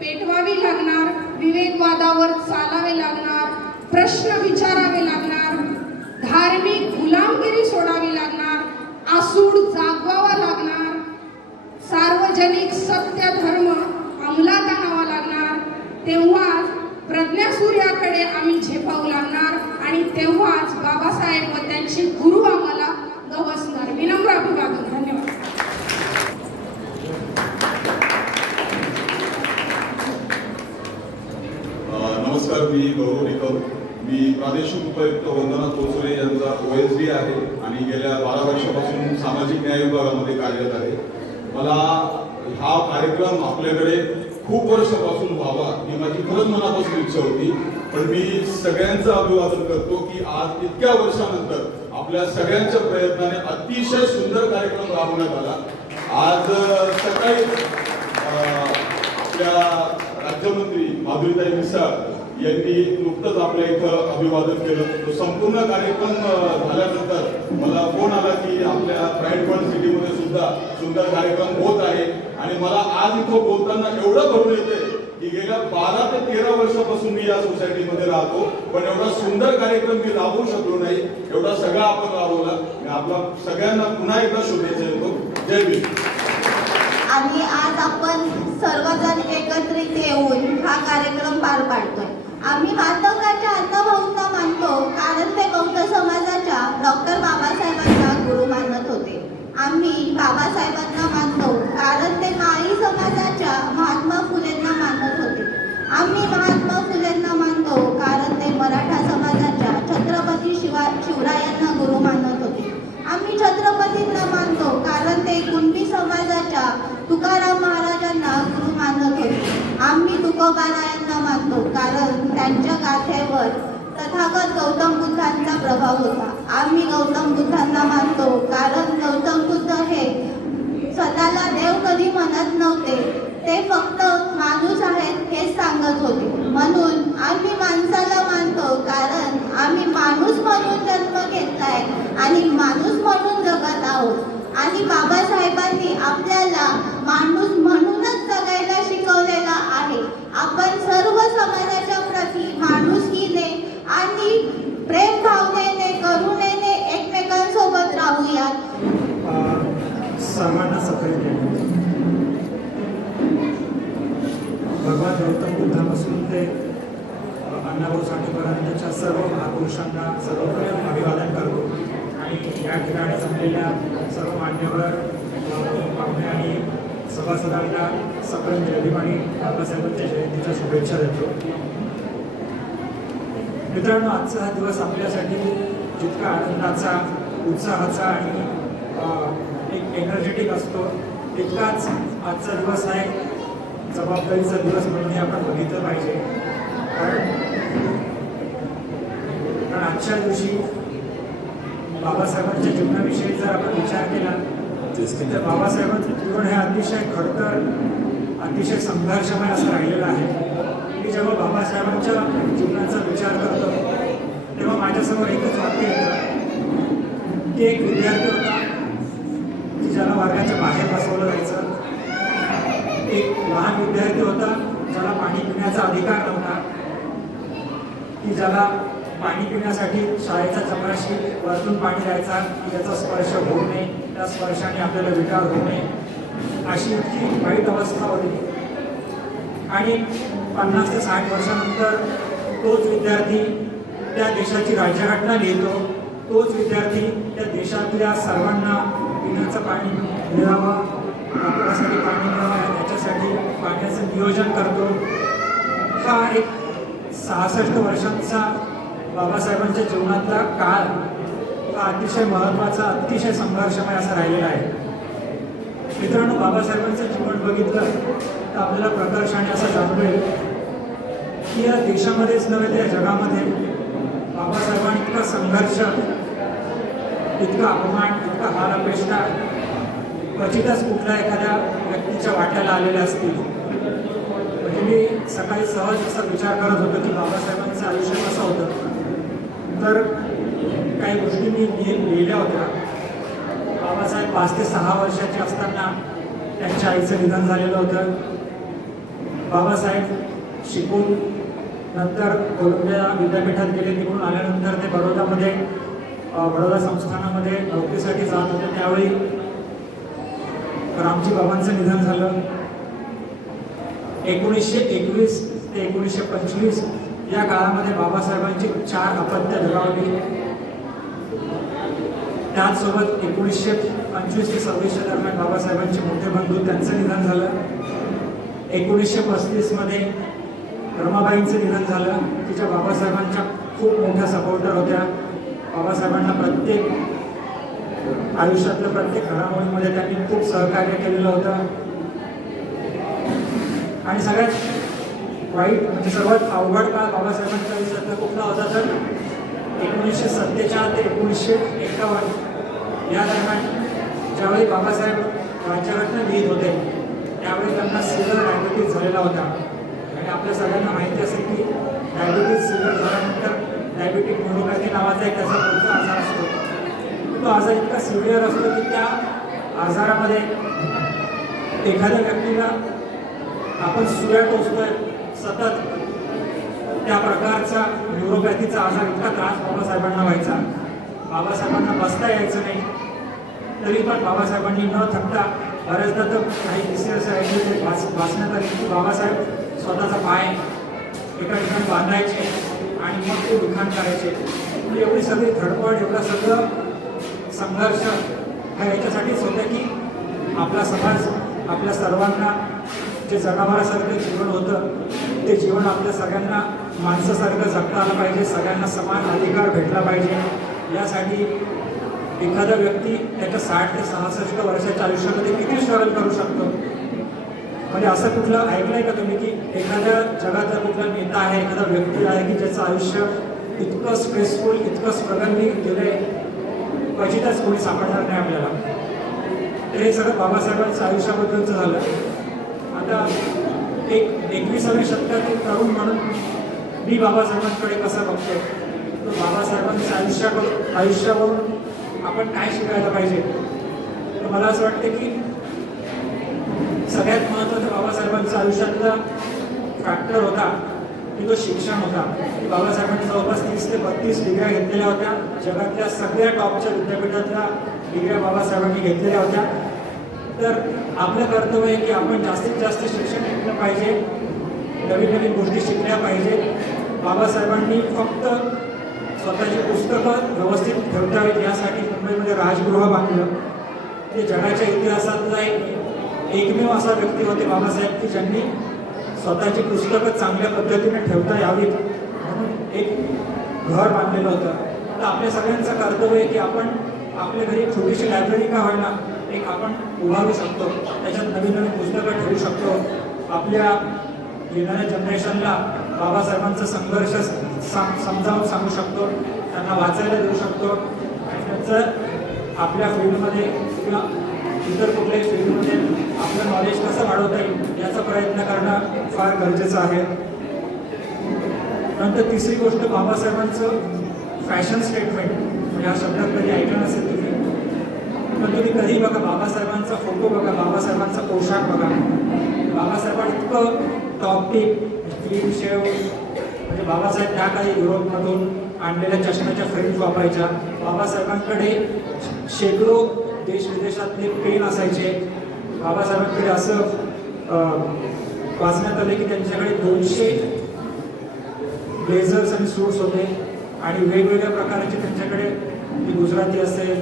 पेटवावी लागणार. विवेकवादावर चालावे लागणार. प्रश्न विचारावे लागणार. धार्मिक गुलामगिरी सोडावी लागणार. आसूड जागवावा लागणार. सार्वजनिक सत्य धर्म अंमलात आणावा लागणार. तेव्हाच प्रज्ञासूर्याकडे आम्ही झेपावू लागणार आणि तेव्हाच बाबासाहेब व त्यांचे गुरु आम्हाला गवसणार. विनम्र अभिवादन. धन्यवाद. नमस्कार, मी गौरव निकम. मी प्रादेशिक उपायुक्त वंदना तोचरे यांचा OSD आहे आणि गेल्या 12 वर्षापासून सामाजिक न्याय विभागामध्ये कार्यरत आहे. मला हा कार्यक्रम आपल्याकडे खूप वर्षापासून व्हावा ही माझी खरंच मनापासून इच्छा होती. पण मी सगळ्यांचं अभिवादन करतो की आज इतक्या वर्षानंतर आपल्या सगळ्यांच्या प्रयत्नाने अतिशय सुंदर कार्यक्रम राबवण्यात आला. आज सकाळी आपल्या राज्यमंत्री माधुरीताई मिसाळ यांनी नुकतंच आपल्या इथं अभिवादन केलं. तो संपूर्ण कार्यक्रम झाल्यानंतर मला फोन आला की आपल्या प्राईड वर्ल्ड सिटीमध्ये सुद्धा सुंदर कार्यक्रम होत आहे. आणि मला आज इथं बोलताना एवढं भरून येते की गेल्या 12 ते 13 वर्षापासून मी या सोसायटीमध्ये राहतो, पण एवढा सुंदर कार्यक्रम मी राबवू शकलो नाही. एवढा सगळा आपण राबवला. मी आपला सगळ्यांना पुन्हा एकदा शुभेच्छा देतो. जय भीम. आणि आज आपण सर्वजण एकत्रित येऊन हा कार्यक्रम पार पाडतोय. आम्ही वार्धक्याच्या अण्णाभाऊंना मानतो कारण ते बौद्ध समाजाच्या डॉक्टर बाबासाहेबांना गुरु मानत होते. आम्ही बाबासाहेबांना मानतो कारण ते माळी समाजाच्या महात्मा फुलेंना मानत होते. आम्ही महात्मा फुलेंना मानतो कारण ते मराठा समाजाच्या छत्रपती शिवरायांना गुरु मानत होते. आम्ही छत्रपतींना मानतो कारण ते कुणबी समाजाच्या तुकाराम महाराजांना गुरु मानत होते. आम्ही तुकोबारायांना मानतो कारण त्यांच्या गाथेवर तथागत गौतम बुद्धांचा प्रभाव होता. आम्ही गौतम बुद्धांना मानतो कारण गौतम बुद्ध हे स्वतःला देव कधी म्हणत नव्हते, ते फक्त माणूस आहेत हे सांगत होते. म्हणून आम्ही माणसाला मानतो कारण आम्ही माणूस म्हणून जन्म घेतलाय आणि माणूस म्हणून जगत आहोत. आणि बाबासाहेबांनी आपल्याला माणूस म्हणूनच जगायला शिकवलेला आहे. आपण सर्व समाजाच्या प्रती माणुसकीने आणि प्रेम भावनेने करुणेने एकमेकांसोबत राहूयात. सर्वांना सफल केले. भगवान गौतम बुद्धापासून ते अण्णाभाऊ साठेपर्यंतच्या सर्व महापुरुषांना सर्वप्रथम अभिवादन करतो. आणि या ठिकाणी जमलेल्या सर्व मान्यवर पाहुणे आणि सभासदांना सप्रेम जयभीम आणि बाबासाहेबांच्या जयंतीच्या शुभेच्छा देतो. मित्रांनो, आजचा हा दिवस आपल्यासाठी जितका आनंदाचा, उत्साहाचा आणि एक एनर्जेटिक असतो, तितकाच आजचा दिवस हा एक जबाबदारीचा दिवस म्हणून आपण बघितलं पाहिजे. कारण आजच्या दिवशी बाबासाहेबांच्या जीवनाविषयी जर आपण विचार केला तर बाबासाहेबांचं जीवन हे अतिशय खडतर, अतिशय संघर्षमय असं राहिलेलं आहे. मी जेव्हा बाबासाहेबांच्या जीवनाचा विचार करतो तेव्हा माझ्यासमोर एकच वाक्य येतं की एक विद्यार्थी होता की ज्याला वर्गाच्या बाहेर बसवलं जायचं. एक लहान विद्यार्थी होता ज्याला पाणी पिण्याचा अधिकार नव्हता, की ज्याला पाणी पिण्यासाठी शाळेच्या चपराशी वरतून पाणी द्यायचा की त्याचा स्पर्श होऊ नये, त्या स्पर्शाने आपल्याला विकार होऊ नये, अशी इतकी वाईट अवस्था होती. आणि 50 ते 60 वर्षानंतर तोच विद्यार्थी त्या देशाची राज्यघटना लिहितो. तोच विद्यार्थी त्या देशातल्या सर्वांना पिण्याचं पाणी मिळावं, वापरासाठी पाणी मिळावं याच्यासाठी पाण्याचं नियोजन करतो. हा एक 66 वर्षांचा बाबासाहेबांच्या जीवनातला काळ हा अतिशय महत्त्वाचा, अतिशय संघर्षमय असा राहिलेला आहे. मित्रांनो, बाबासाहेबांचं जीवन बघितलं तर आपल्याला प्रकर्षाने असं जाणवेल की या देशामध्येच नव्हे तर या जगामध्ये बाबासाहेबांनी इतका संघर्ष, इतका अपमान, इतका हाल अपेष्टा क्वचितच कुठल्या एखाद्या व्यक्तीच्या वाट्याला आलेल्या असतील. म्हणजे मी सकाळी सहज असा विचार करत होतो की बाबासाहेबांचं आयुष्य कसं होतं. तर काही गोष्टी मी लिहिल्या होत्या. बाबासाहेब 5 ते 6 वर्षाचे असताना त्यांच्या आईचं निधन झालेलं होतं. बाबासाहेब शिकून नंतर कोलंबिया विद्यापीठात गेले. तिकडून आल्यानंतर ते बडोदामध्ये बडोदा संस्थानामध्ये नोकरीसाठी जात होते. त्यावेळी रामजी बाबांचं निधन झालं. 1921 ते 1925 या काळामध्ये बाबासाहेबांची 4 अपत्य दगावली. त्याचसोबत 1925 ते 26 दरम्यान बाबासाहेबांचे मोठे बंधू त्यांचं निधन झालं. 1935 मध्ये रमाबाईंचं निधन झालं, तिच्या बाबासाहेबांच्या खूप मोठ्या सपोर्टर होत्या. बाबासाहेबांना प्रत्येक आयुष्यातल्या प्रत्येक घडामोडीमध्ये त्यांनी खूप सहकार्य केलेलं होतं. आणि सगळ्यात वाईट म्हणजे सर्वात अवघड काळ बाबासाहेबांच्या आयुष्यातला कुठला होता तर 1947 ते 1951 या दरम्यान ज्यावेळी बाबासाहेब राज्यघटना लिहित होते त्यावेळी त्यांना सिव्हिल डायबिटीज झालेला होता. आणि आपल्या सगळ्यांना माहिती असेल की डायबिटीज सिव्हिअर झाल्यानंतर डायबिटिक न्यूरोपॅथी नावाचा एक त्याचा पुढचा आजार असतो. तो आजार इतका सिव्हिअर असतो की त्या आजारामध्ये एखाद्या व्यक्तीला आपण सुया टोचतोय सतत, त्या प्रकारचा न्यूरोपॅथीचा आजार इतका त्रास बाबासाहेबांना व्हायचा. बाबासाहेबांना बसता यायचं नाही, तरी पण बाबासाहेबांनी न थकता बऱ्याचदा तर काही दिवसाचे वाचण्यात आले की बाबासाहेब स्वतःचा पाय एका ठिकाणी बांधायचे आणि मग ते लिखाण करायचे. म्हणजे एवढी सगळी धडपड, एवढं सगळं संघर्ष हा याच्यासाठीच होतं की आपला समाज, आपल्या सर्वांना जे जनावरासारखं जीवन होतं ते जीवन आपल्या सगळ्यांना माणसासारखं जगता आलं पाहिजे, सगळ्यांना समान अधिकार भेटला पाहिजे. यासाठी एखादा व्यक्ती त्याच्या 60 ते 66 वर्षाच्या आयुष्यामध्ये किती स्ट्रगल करू शकतो. म्हणजे असं कुठलं ऐकलंय का तुम्ही की एखाद्या जगातला कुठला नेता आहे, एखादा व्यक्ती आहे की ज्याचं आयुष्य इतकं स्ट्रेसफुल, इतकं स्ट्रगलनी गेलंय, क्वचितच कोणी सापडणार नाही आपल्याला. हे सगळं बाबासाहेबांचं आयुष्याबद्दलचं झालं. आता एक 21व्या शतकातील तरुण म्हणून मी बाबासाहेबांकडे कसं बघतो, तो बाबासाहेबांच्या आयुष्यावरून आपण काय शिकायला पाहिजे. तर मला असं वाटतं की सगळ्यात महत्त्वाचं बाबासाहेबांच्या आयुष्यातला फॅक्टर होता की तो शिक्षण होता. बाबासाहेबांनी जवळपास 30 ते 32 डिग्र्या घेतलेल्या होत्या. जगातल्या सगळ्या टॉपच्या विद्यापीठातल्या डिग्र्या बाबासाहेबांनी घेतलेल्या होत्या. तर आपलं कर्तव्य आहे की आपण जास्तीत जास्त शिक्षण घेतलं पाहिजे, नवीन नवीन गोष्टी शिकल्या पाहिजे. बाबासाहेबांनी फक्त स्वतःची पुस्तकं व्यवस्थित ठेवतावीत यासाठी मुंबईमध्ये राजगृह बांधलं. ते जगाच्या इतिहासातला एकमेव असा व्यक्ती होते बाबासाहेब की ज्यांनी स्वतःची पुस्तकं चांगल्या पद्धतीने ठेवता यावीत म्हणून एक घर बांधलेलं होतं. तर आपल्या सगळ्यांचं कर्तव्य आहे की आपण आपल्या घरी एक छोटीशी लायब्ररी का होईना एक आपण उभारू शकतो, त्याच्यात नवीन नवीन पुस्तकं ठेवू शकतो. आपल्या येणाऱ्या जनरेशनला बाबासाहेबांचा संघर्ष समजावून सांगू शकतो, त्यांना वाचायला देऊ शकतो आणि त्यांचं आपल्या फील्डमध्ये किंवा इतर कुठल्याही फील्डमध्ये आपलं नॉलेज कसं वाढवता येईल याचा प्रयत्न करणं फार गरजेचं आहे. नंतर तिसरी गोष्ट बाबासाहेबांचं फॅशन स्टेटमेंट, म्हणजे हा शब्द कधी ऐकलं नसेल तुम्ही, पण तुम्ही कधी बघा बाबासाहेबांचा फोटो बघा, बाबासाहेबांचा पोशाख बघा. बाबासाहेबांनी इतकं टॉप टिप क्लीन शेव, म्हणजे बाबासाहेब त्या काही युरोपमधून आणलेल्या चष्म्याच्या फ्रेम्स वापरायच्या. बाबासाहेबांकडे शेकडो देश विदेशातले पेन असायचे. बाबासाहेबांकडे असं वाचण्यात आले की त्यांच्याकडे 200 ब्लेझर्स आणि सूट्स होते आणि वेगवेगळ्या प्रकारचे त्यांच्याकडे गुजराती असेल,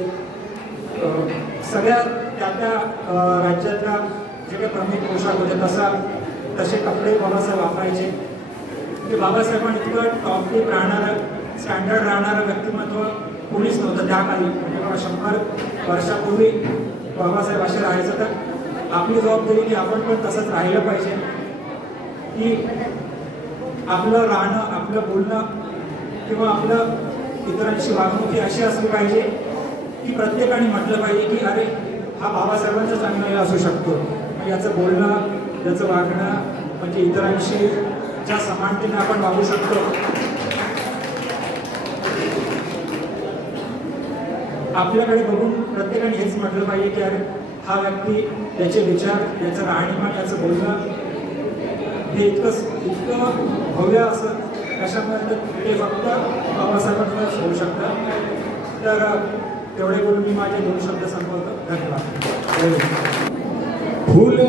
सगळ्या त्या राज्यातल्या जे काही प्रमुख पोशाख होते तसे कपडे बाबासाहेब वापरायचे. की बाबासाहेबांनी इतकं टॉप टिप राहणारं, स्टँडर्ड राहणारं व्यक्तिमत्व कोणीच नव्हतं त्या काळी. म्हणजे 100 वर्षापूर्वी बाबासाहेब असे राहायचं. तर आपली जबाबदारी की आपण पण तसंच राहिलं पाहिजे, की आपलं राहणं, आपलं बोलणं किंवा आपलं इतरांची वागणूक ही अशी असली पाहिजे की प्रत्येकाने म्हटलं पाहिजे की अरे हा बाबासाहेबांचा चांगला असू शकतो. याचं बोलणं, याचं वागणं म्हणजे इतरांशी ज्या समानतेने आपण वागू शकतो. आपल्याकडे बघून प्रत्येकाने हेच म्हटलं पाहिजे की अरे हा व्यक्ती, त्याचे विचार, याचं राहणीमान, याचं बोलणं हे इतकं भव्य असं कशामुळे ते फक्त बाबासाहेबांमुळेच होऊ शकतं. तर तेवढे बोलून मी माझे 2 शब्द संपवतो. धन्यवाद. फुले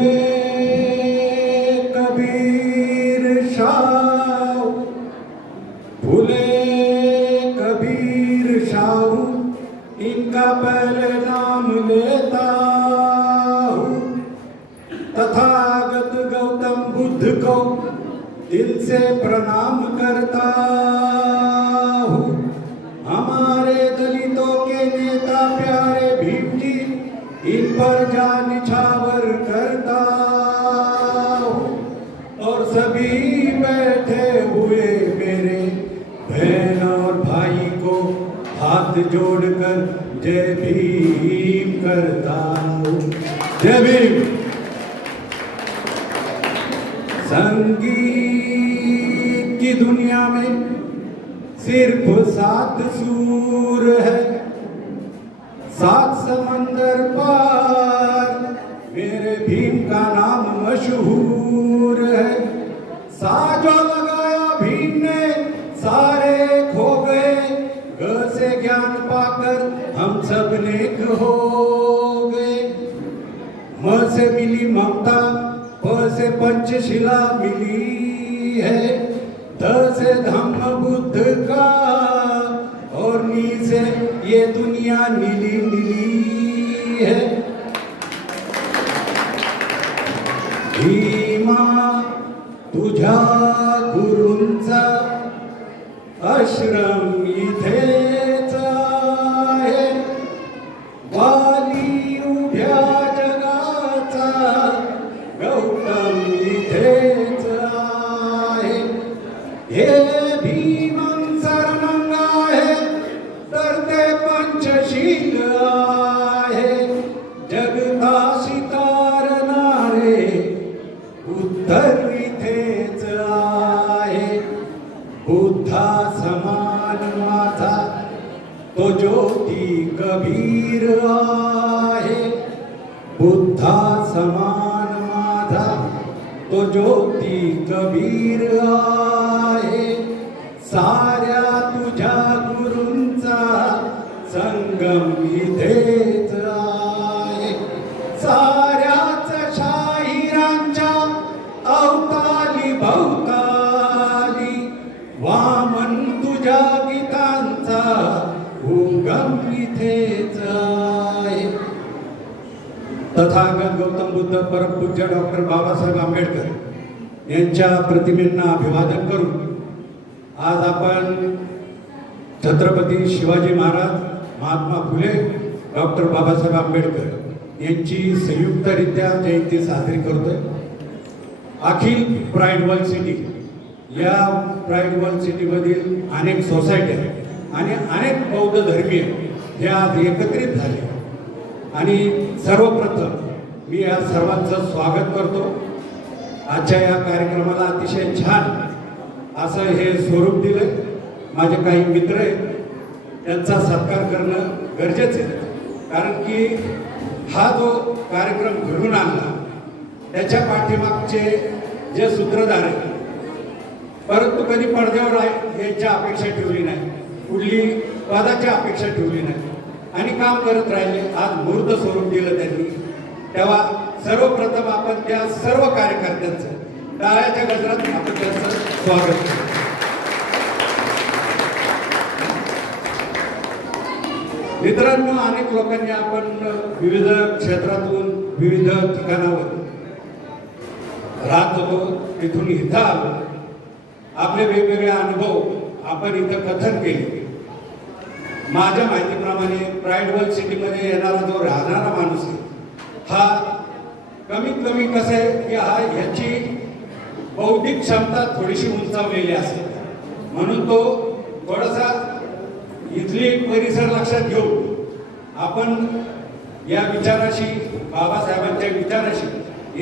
कबीर शाह, फुले कबीर शाह, इनका पहले नाम लेता हूँ. तथागत गौतम बुद्ध को दिल से प्रणाम करता हूँ. हमारे दलितों के नेता प्यारे भीम जी, इन पर जान निछावर करता हूँ. और सभी बैठे हुए मेरे बहन और भाई को हाथ जोड़कर जय भीम करता हूँ. जय भीम. संगीत की दुनिया में सिर्फ 7 सूर है, 7 समंदर पार मेरे भीम का नाम मशहूर है। साजो लगाया भीम ने सारे खो गए, ग से ज्ञान पाकर हम सब नेक हो गए। म से मिली ममता, प से पंचशिला मिली है, ध से धम्म बुद्ध का और नी से ये दुनिया नीली नीली है। भीमा तुझ्या गुरूंचा आश्रम इथेच आहे, वाली उभ्या जगाचा गौतम इथेच आहे। हे भीमं शरणं आहे तर ते पंचशील आहे, जगताशी तारणारे उत्तर इथेच आहे। बुद्धा समान माझा तो ज्योती कबीर आहे, बुद्धा समान माझा तो ज्योती कबीर आहे। साऱ्या तुझ्या गुरूंचा संगम इथेच आहे, साऱ्याच शाहिरांच्या अवताली भवताली वामन तुझ्या गीतांचा उगम इथेच आहे। तथागत गौतम बुद्ध परमपूज्य डॉक्टर बाबासाहेब आंबेडकर यांच्या प्रतिमेंना अभिवादन करून आज आपण छत्रपती शिवाजी महाराज, महात्मा फुले, डॉक्टर बाबासाहेब आंबेडकर यांची संयुक्तरित्या जयंती साजरी करतोय। अखिल प्राईड वर्ल्ड सिटी, या प्राईड वर्ल्ड सिटीमधील अनेक सोसायट्या आणि अनेक बौद्ध धर्मीय हे आज एकत्रित झाले आणि सर्वप्रथम मी या सर्वांचं स्वागत करतो। आजच्या या कार्यक्रमाला अतिशय छान असं हे स्वरूप दिलं। माझे काही मित्र आहेत, त्यांचा सत्कार करणं गरजेचं आहे, कारण की हा जो कार्यक्रम घडून आणला त्याच्या पाठीमागचे जे सूत्रधार आहेत, परंतु कधी पडद्यावर याच्या अपेक्षा ठेवली नाही, कुठली पदाची अपेक्षा ठेवली नाही आणि काम करत राहिले। आज मूर्त स्वरूप दिलं त्यांनी, तेव्हा सर्वप्रथम आपण त्या सर्व कार्यकर्त्यांचं टाळ्याच्या गजरात आपण त्यांचं स्वागत करू। मित्रांनो, अनेक लोकांनी आपण विविध क्षेत्रातून विविध ठिकाणावर राहत होतो, तिथून इथं आलो, आपले वेगवेगळे अनुभव आपण इथं कथन केले। माझ्या माहितीप्रमाणे प्राईड वर्ल्ड सिटीमध्ये येणारा जो राहणारा माणूस आहे हा कमीत कमी कसं आहे की हा ह्याची बौद्धिक क्षमता थोडीशी उंचावलेली असेल, म्हणून तो थोडासा इथली परिसर लक्षात घेऊन आपण या विचाराशी, बाबासाहेबांच्या विचाराशी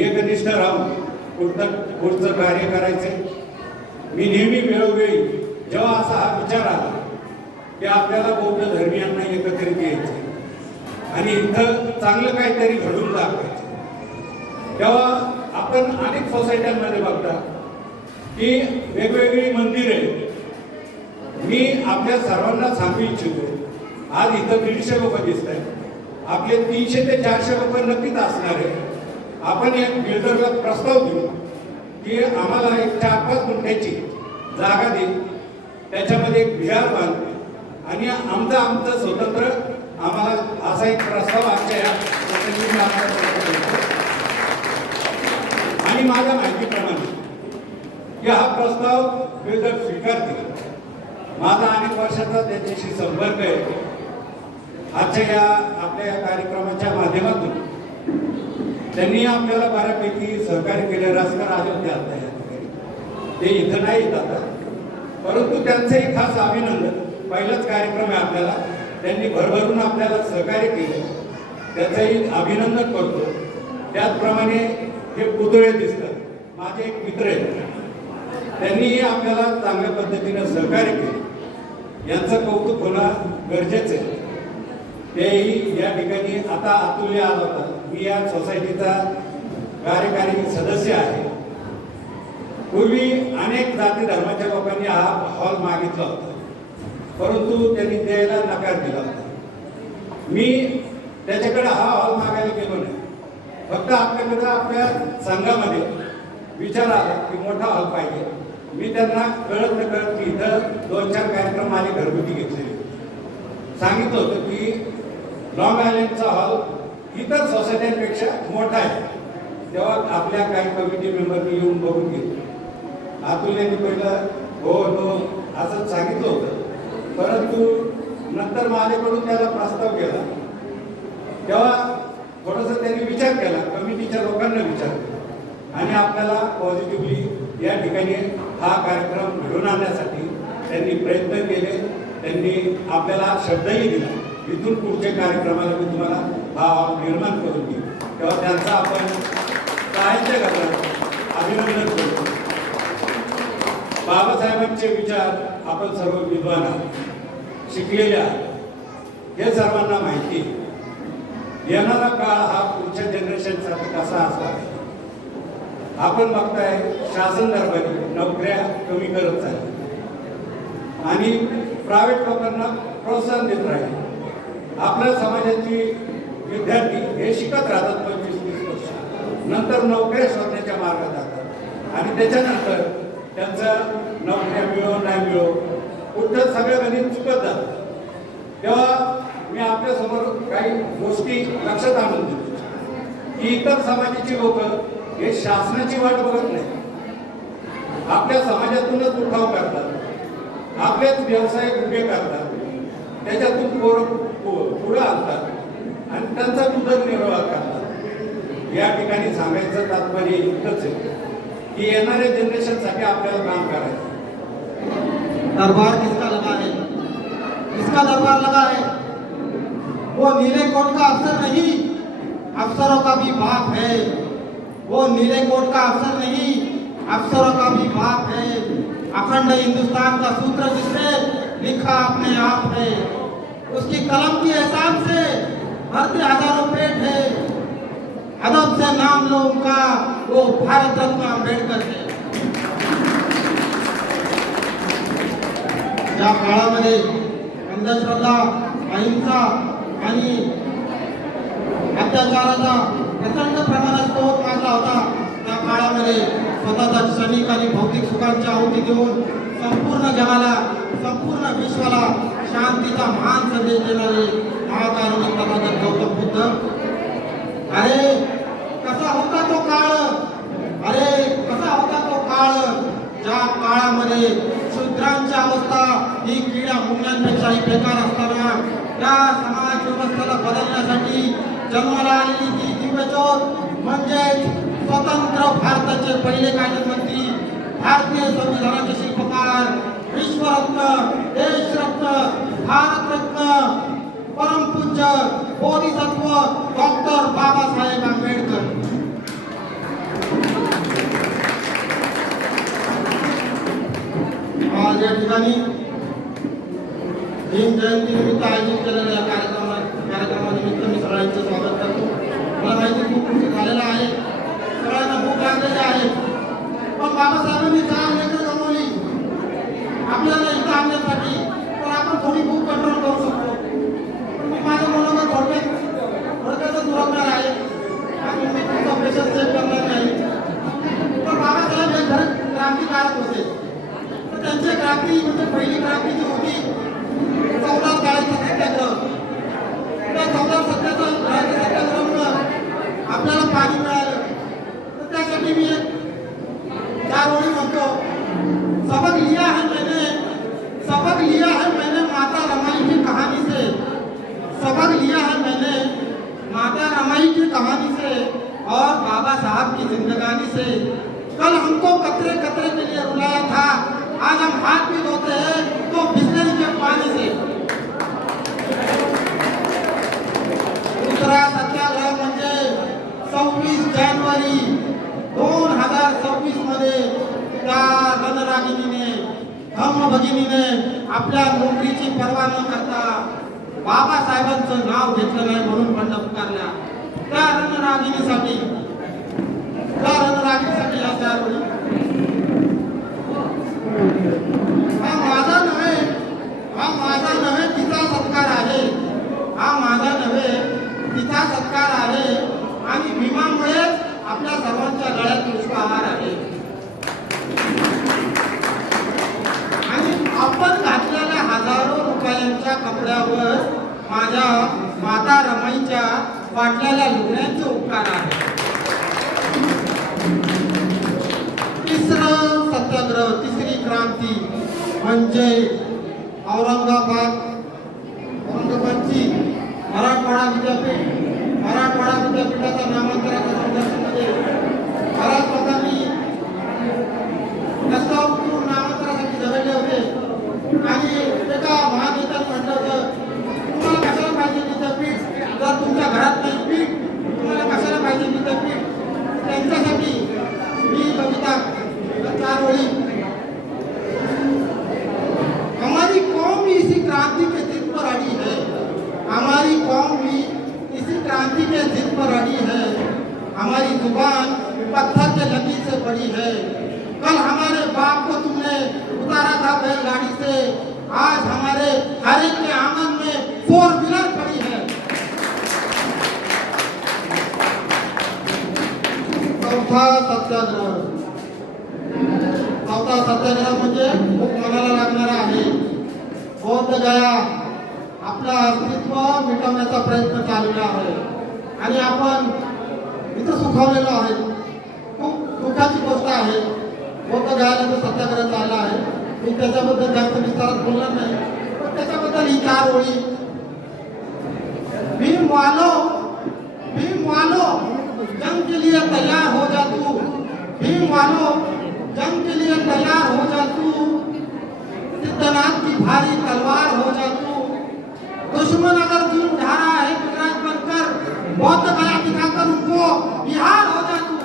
एकनिष्ठ राहून पुढचं कार्य करायचंय। मी नेहमी वेळोवेळी जेव्हा असा हा विचार आला की आपल्याला बौद्ध धर्मीयांना एकत्रित यायचं आणि इथं चांगलं काहीतरी घडून दाखवायचं, तेव्हा आपण अनेक सोसायट्यांमध्ये बघता की वेगवेगळी मंदिरे आहेत। मी आपल्या सर्वांना सांगू इच्छितो, आज इथं 150 लोक दिसत आहेत, आपले 300 ते 400 लोक नक्कीच असणार आहे। आपण एक बिल्डरला प्रस्ताव देऊ की आम्हाला एक 4-5 गुंठ्याची जागा दे, त्याच्यामध्ये एक विहार बांध आणि आमचं स्वतंत्र आम्हाला असा एक प्रस्ताव आजच्या या आणि माझ्या माहितीप्रमाणे की हा प्रस्ताव बिल्डर स्वीकारतील। माझा अनेक वर्षाचा त्यांच्याशी संपर्क आहे। आजच्या या आपल्या या कार्यक्रमाच्या माध्यमातून त्यांनी आपल्याला बऱ्यापैकी सहकार्य केले। रस्कर आले होते आता या ठिकाणी, ते इथं नाही येत आता, परंतु त्यांचंही खास अभिनंदन। पहिलाच कार्यक्रम आहे आपल्याला, त्यांनी भरभरून आपल्याला सहकार्य केलं, त्याचंही अभिनंदन करतो। त्याचप्रमाणे हे पुतळे दिसतात, माझे एक मित्र आहेत, त्यांनी आपल्याला चांगल्या पद्धतीनं सहकार्य केले, यांचं कौतुक होणं गरजेचं आहे. तेही या ठिकाणी आता अतुल्य आला होता. मी या सोसायटीचा कार्यकारी सदस्य आहे. पूर्वी अनेक जाती धर्माच्या लोकांनी हा हॉल मागितला होता, परंतु त्यांनी द्यायला नकार दिला होता. मी त्याच्याकडे हा हॉल मागायला गेलो नाही. फक्त आपल्याकडे आपल्या संघामध्ये विचार आला की मोठा हॉल पाहिजे. मी त्यांना कळत न कळत की इथं 2-4 कार्यक्रम माझे घरगुती घेतलेले, सांगितलं होतं की लॉंग आयलंडचा हॉल इतर सोसायट्यांपेक्षा मोठा आहे. तेव्हा आपल्या काही कमिटी मेंबरनी येऊन बघून घेतलं. अतुल्यांनी पहिलं हो नो असं सांगितलं होतं, परंतु नंतर माझ्याकडून त्याला प्रस्ताव केला. तेव्हा थोडंसं त्यांनी विचार केला, कमिटीच्या लोकांना विचार केला आणि आपल्याला पॉझिटिव्हली या ठिकाणी हा कार्यक्रम घडवून आणण्यासाठी त्यांनी प्रयत्न केले. त्यांनी आपल्याला शब्दही दिला, इथून पुढच्या कार्यक्रमाला मी तुम्हाला हा हॉल निर्माण करून देईन. तेव्हा त्यांचा आपण साहित्य करणार अभिनंदन करतो. बाबासाहेबांचे विचार आपण सर्व विद्वान आहात, शिकलेले आहात, हे सर्वांना माहिती आहे. येणारा काळ हा पुढच्या जनरेशनसाठी कसा असणार. आपण बघताय शासन दरबारी नोकऱ्या कमी करत चालल्या आणि प्रायव्हेट लोकांना प्रोत्साहन देत राहिले. आपल्या समाजाची विद्यार्थी हे शिकत राहतात 25-30 वर्ष, नंतर नोकऱ्या शोधण्याच्या मार्गात जातात आणि त्याच्यानंतर त्यांचं नोकऱ्या मिळो नाही मिळो कुठं सगळ्या गणित चुकत जातात. तेव्हा मी आपल्यासमोर काही गोष्टी लक्षात आणून देतो की इतर समाजाची लोक हे शासनाची वाट बघत नाही, आपल्या समाजातूनच उठाव करतात, आपलेच व्यवसाय उभे करतात, त्याच्यातून पुढं आणतात आणि त्यांचा उदरनिर्वाह करतात. या ठिकाणी सांगायचं तात्पर्य इतकंच आहे की येणाऱ्या जनरेशनसाठी आपल्याला काम करायचं. दरबार किसका लगा है? किसका दरबार लगा है? वो नीले कोट का अफसर नहीं, अफसरों का भी बाप है. वो नीले कोट का अफसर नहीं, अफसरों का भी बाप है. अखंड हिंदुस्तान का सूत्र जिसने लिखा अपने आप है, उसकी कलम की एहसान से भरते हजारों पेट है. अदब से नाम लो उनका, वो भारत रत्न आंबेडकर है. ज्या काळामध्ये अंधश्रद्धा, अहिंसा आणि अत्याचाराचा प्रचंड प्रमाणात स्फोट मारला होता, त्या काळामध्ये स्वतःचा क्षणिक आणि भौतिक सुखांची आहुती देऊन संपूर्ण जगाला, संपूर्ण विश्वाला शांतीचा महान संदेश देणारे महाकारुणिक तथागत गौतम बुद्ध. अरे कसा होता तो काळ, अरे कसा होता तो काळ ज्या काळामध्ये शूद्रांची अवस्था ही किड्या मुंग्यांपेक्षाही बेकार असताना त्या समाज व्यवस्थेला बदलण्यासाठी जन्माला आलेली ती दिव्यज्योत म्हणजे स्वतंत्र भारताचे पहिले कायदेमंत्री, भारतीय संविधानाचे शिल्पकार, विश्वरत्न, देशरत्न, भारतरत्न, परमपूज्य बोधिसत्व डॉक्टर बाबासाहेब आंबेडकर. आज या ठिकाणी भीम जयंती निमित्त आयोजित केलेल्या कार्यक्रमानिमित्त मी सगळ्यांचं स्वागत करतो. मला माहिती खूप खुशी झालेला आहे, सगळ्यांना भूक लागलेली आहे, पण बाबासाहेबांनी 4 लेकरं गमावली आपल्याला इथं आणण्यासाठी, तर आपण थोडी भूक कंट्रोल करू शकतो. पण मी माझं मनोगत थोडक्यातच उरकणार आहे आणि मी तुमचा प्रेशर सेव्ह करणार नाही. तर बाबासाहेब हे खरंच क्रांतिकारक होते. तर त्यांची क्रांती म्हणजे पहिली क्रांती जी होती 14 काळाचा सत्याग्रह. त्या 14 सत्याग्रहामुळं आपल्याला पाणी मिळालं. तर त्यासाठी मी 4 ओळी म्हणतो. सबक लिया है मैंने माता रमाई की कहानी से, सबक लिया है मैंने माता रमाई की कहानी से और बाबा साहब की जिंदगानी से. कल हमको कतरे कतरे के लिए रुलाया था, आज हम हाथ भी धोते हैं तो बिस्लरी के पानी से. दूसरा सत्याग्रह म्हणजे 26 जानेवारी 2026 मध्ये त्या रणरागिणीने धम्म भगिनीने आपल्या नोकरीची पर्वा न करता बाबासाहेबांचं नाव घेतलं नाही म्हणून बंड पुकारल्या. त्या रणरागिणीसाठी या 4 ओळी. हा माझा नव्हे तिचा सत्कार आहे. हा माझा नव्हे तिचा सत्कार आहे आणि भीमामुळेच आपल्या सर्वांच्या गळ्यात पुष्पहार आहे. आणि आपण घातलेल्या हजारो रुपयांच्या कपड्यावर माझ्या माता रमाईच्या वाटलेल्या लुगड्यांचे उपकार आहे. तिसरं सत्याग्रह, तिसरी क्रांती म्हणजे औरंगाबादची मराठवाडा विद्यापीठाच्या नामांतराच्या संदर्भामध्ये बऱ्याच लोकांनी प्रस्ताव करून नामांतरासाठी झगडले होते आणि एका महानेत्यात म्हटलं होतं, तुम्हाला कशाला पाहिजे विद्यापीठ, जर तुमच्या घरात नाही पीठ तुम्हाला कशाला पाहिजे विद्यापीठ. त्यांच्यासाठी ही कविता 4 ओळी. हमारी कौम इसी क्रांति के जिद पर अड़ी है. हमारी कौम भी इसी क्रांति के जिद पर अड़ी है. हमारी जुबान पत्थर के लकीर से बड़ी है. कल हमारे बाप को तुमने उतारा था बैलगाड़ी से, आज हमारे हर एक के आंगन में 4 व्हीलर खड़ी है. चौथा सत्याग्रह म्हणजे खूप मनाला लागणारा आहे. बौद्ध गया आपलं अस्तित्व मिटवण्याचा प्रयत्न चाललेला आहे आणि आपण इथं सुखावलेलो आहे. खूप दुःखाची गोष्ट आहे. बौद्ध गयाला जो सत्याग्रह चालला आहे, मी त्याच्याबद्दल जास्त विस्तारात बोलणार नाही, पण त्याच्याबद्दल ही 4 ओळी. भीम वालो जंग के लिए तैयार हो जा तू. भीम वालो जंग के लिए तैयार हो जा तू. सिद्धनाथ की भारी तलवार हो जा तू. दुश्मन अगर जुल्म ढा रहा है गुजरात बनकर, बौद्ध गया दिखाकर उनको बिहार हो जा तू.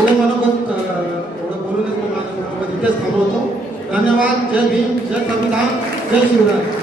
एवढं बोलूनच मी माझ्या इथेच थांबवतो. धन्यवाद. जय भीम, जय संविधान, जय शिवराय.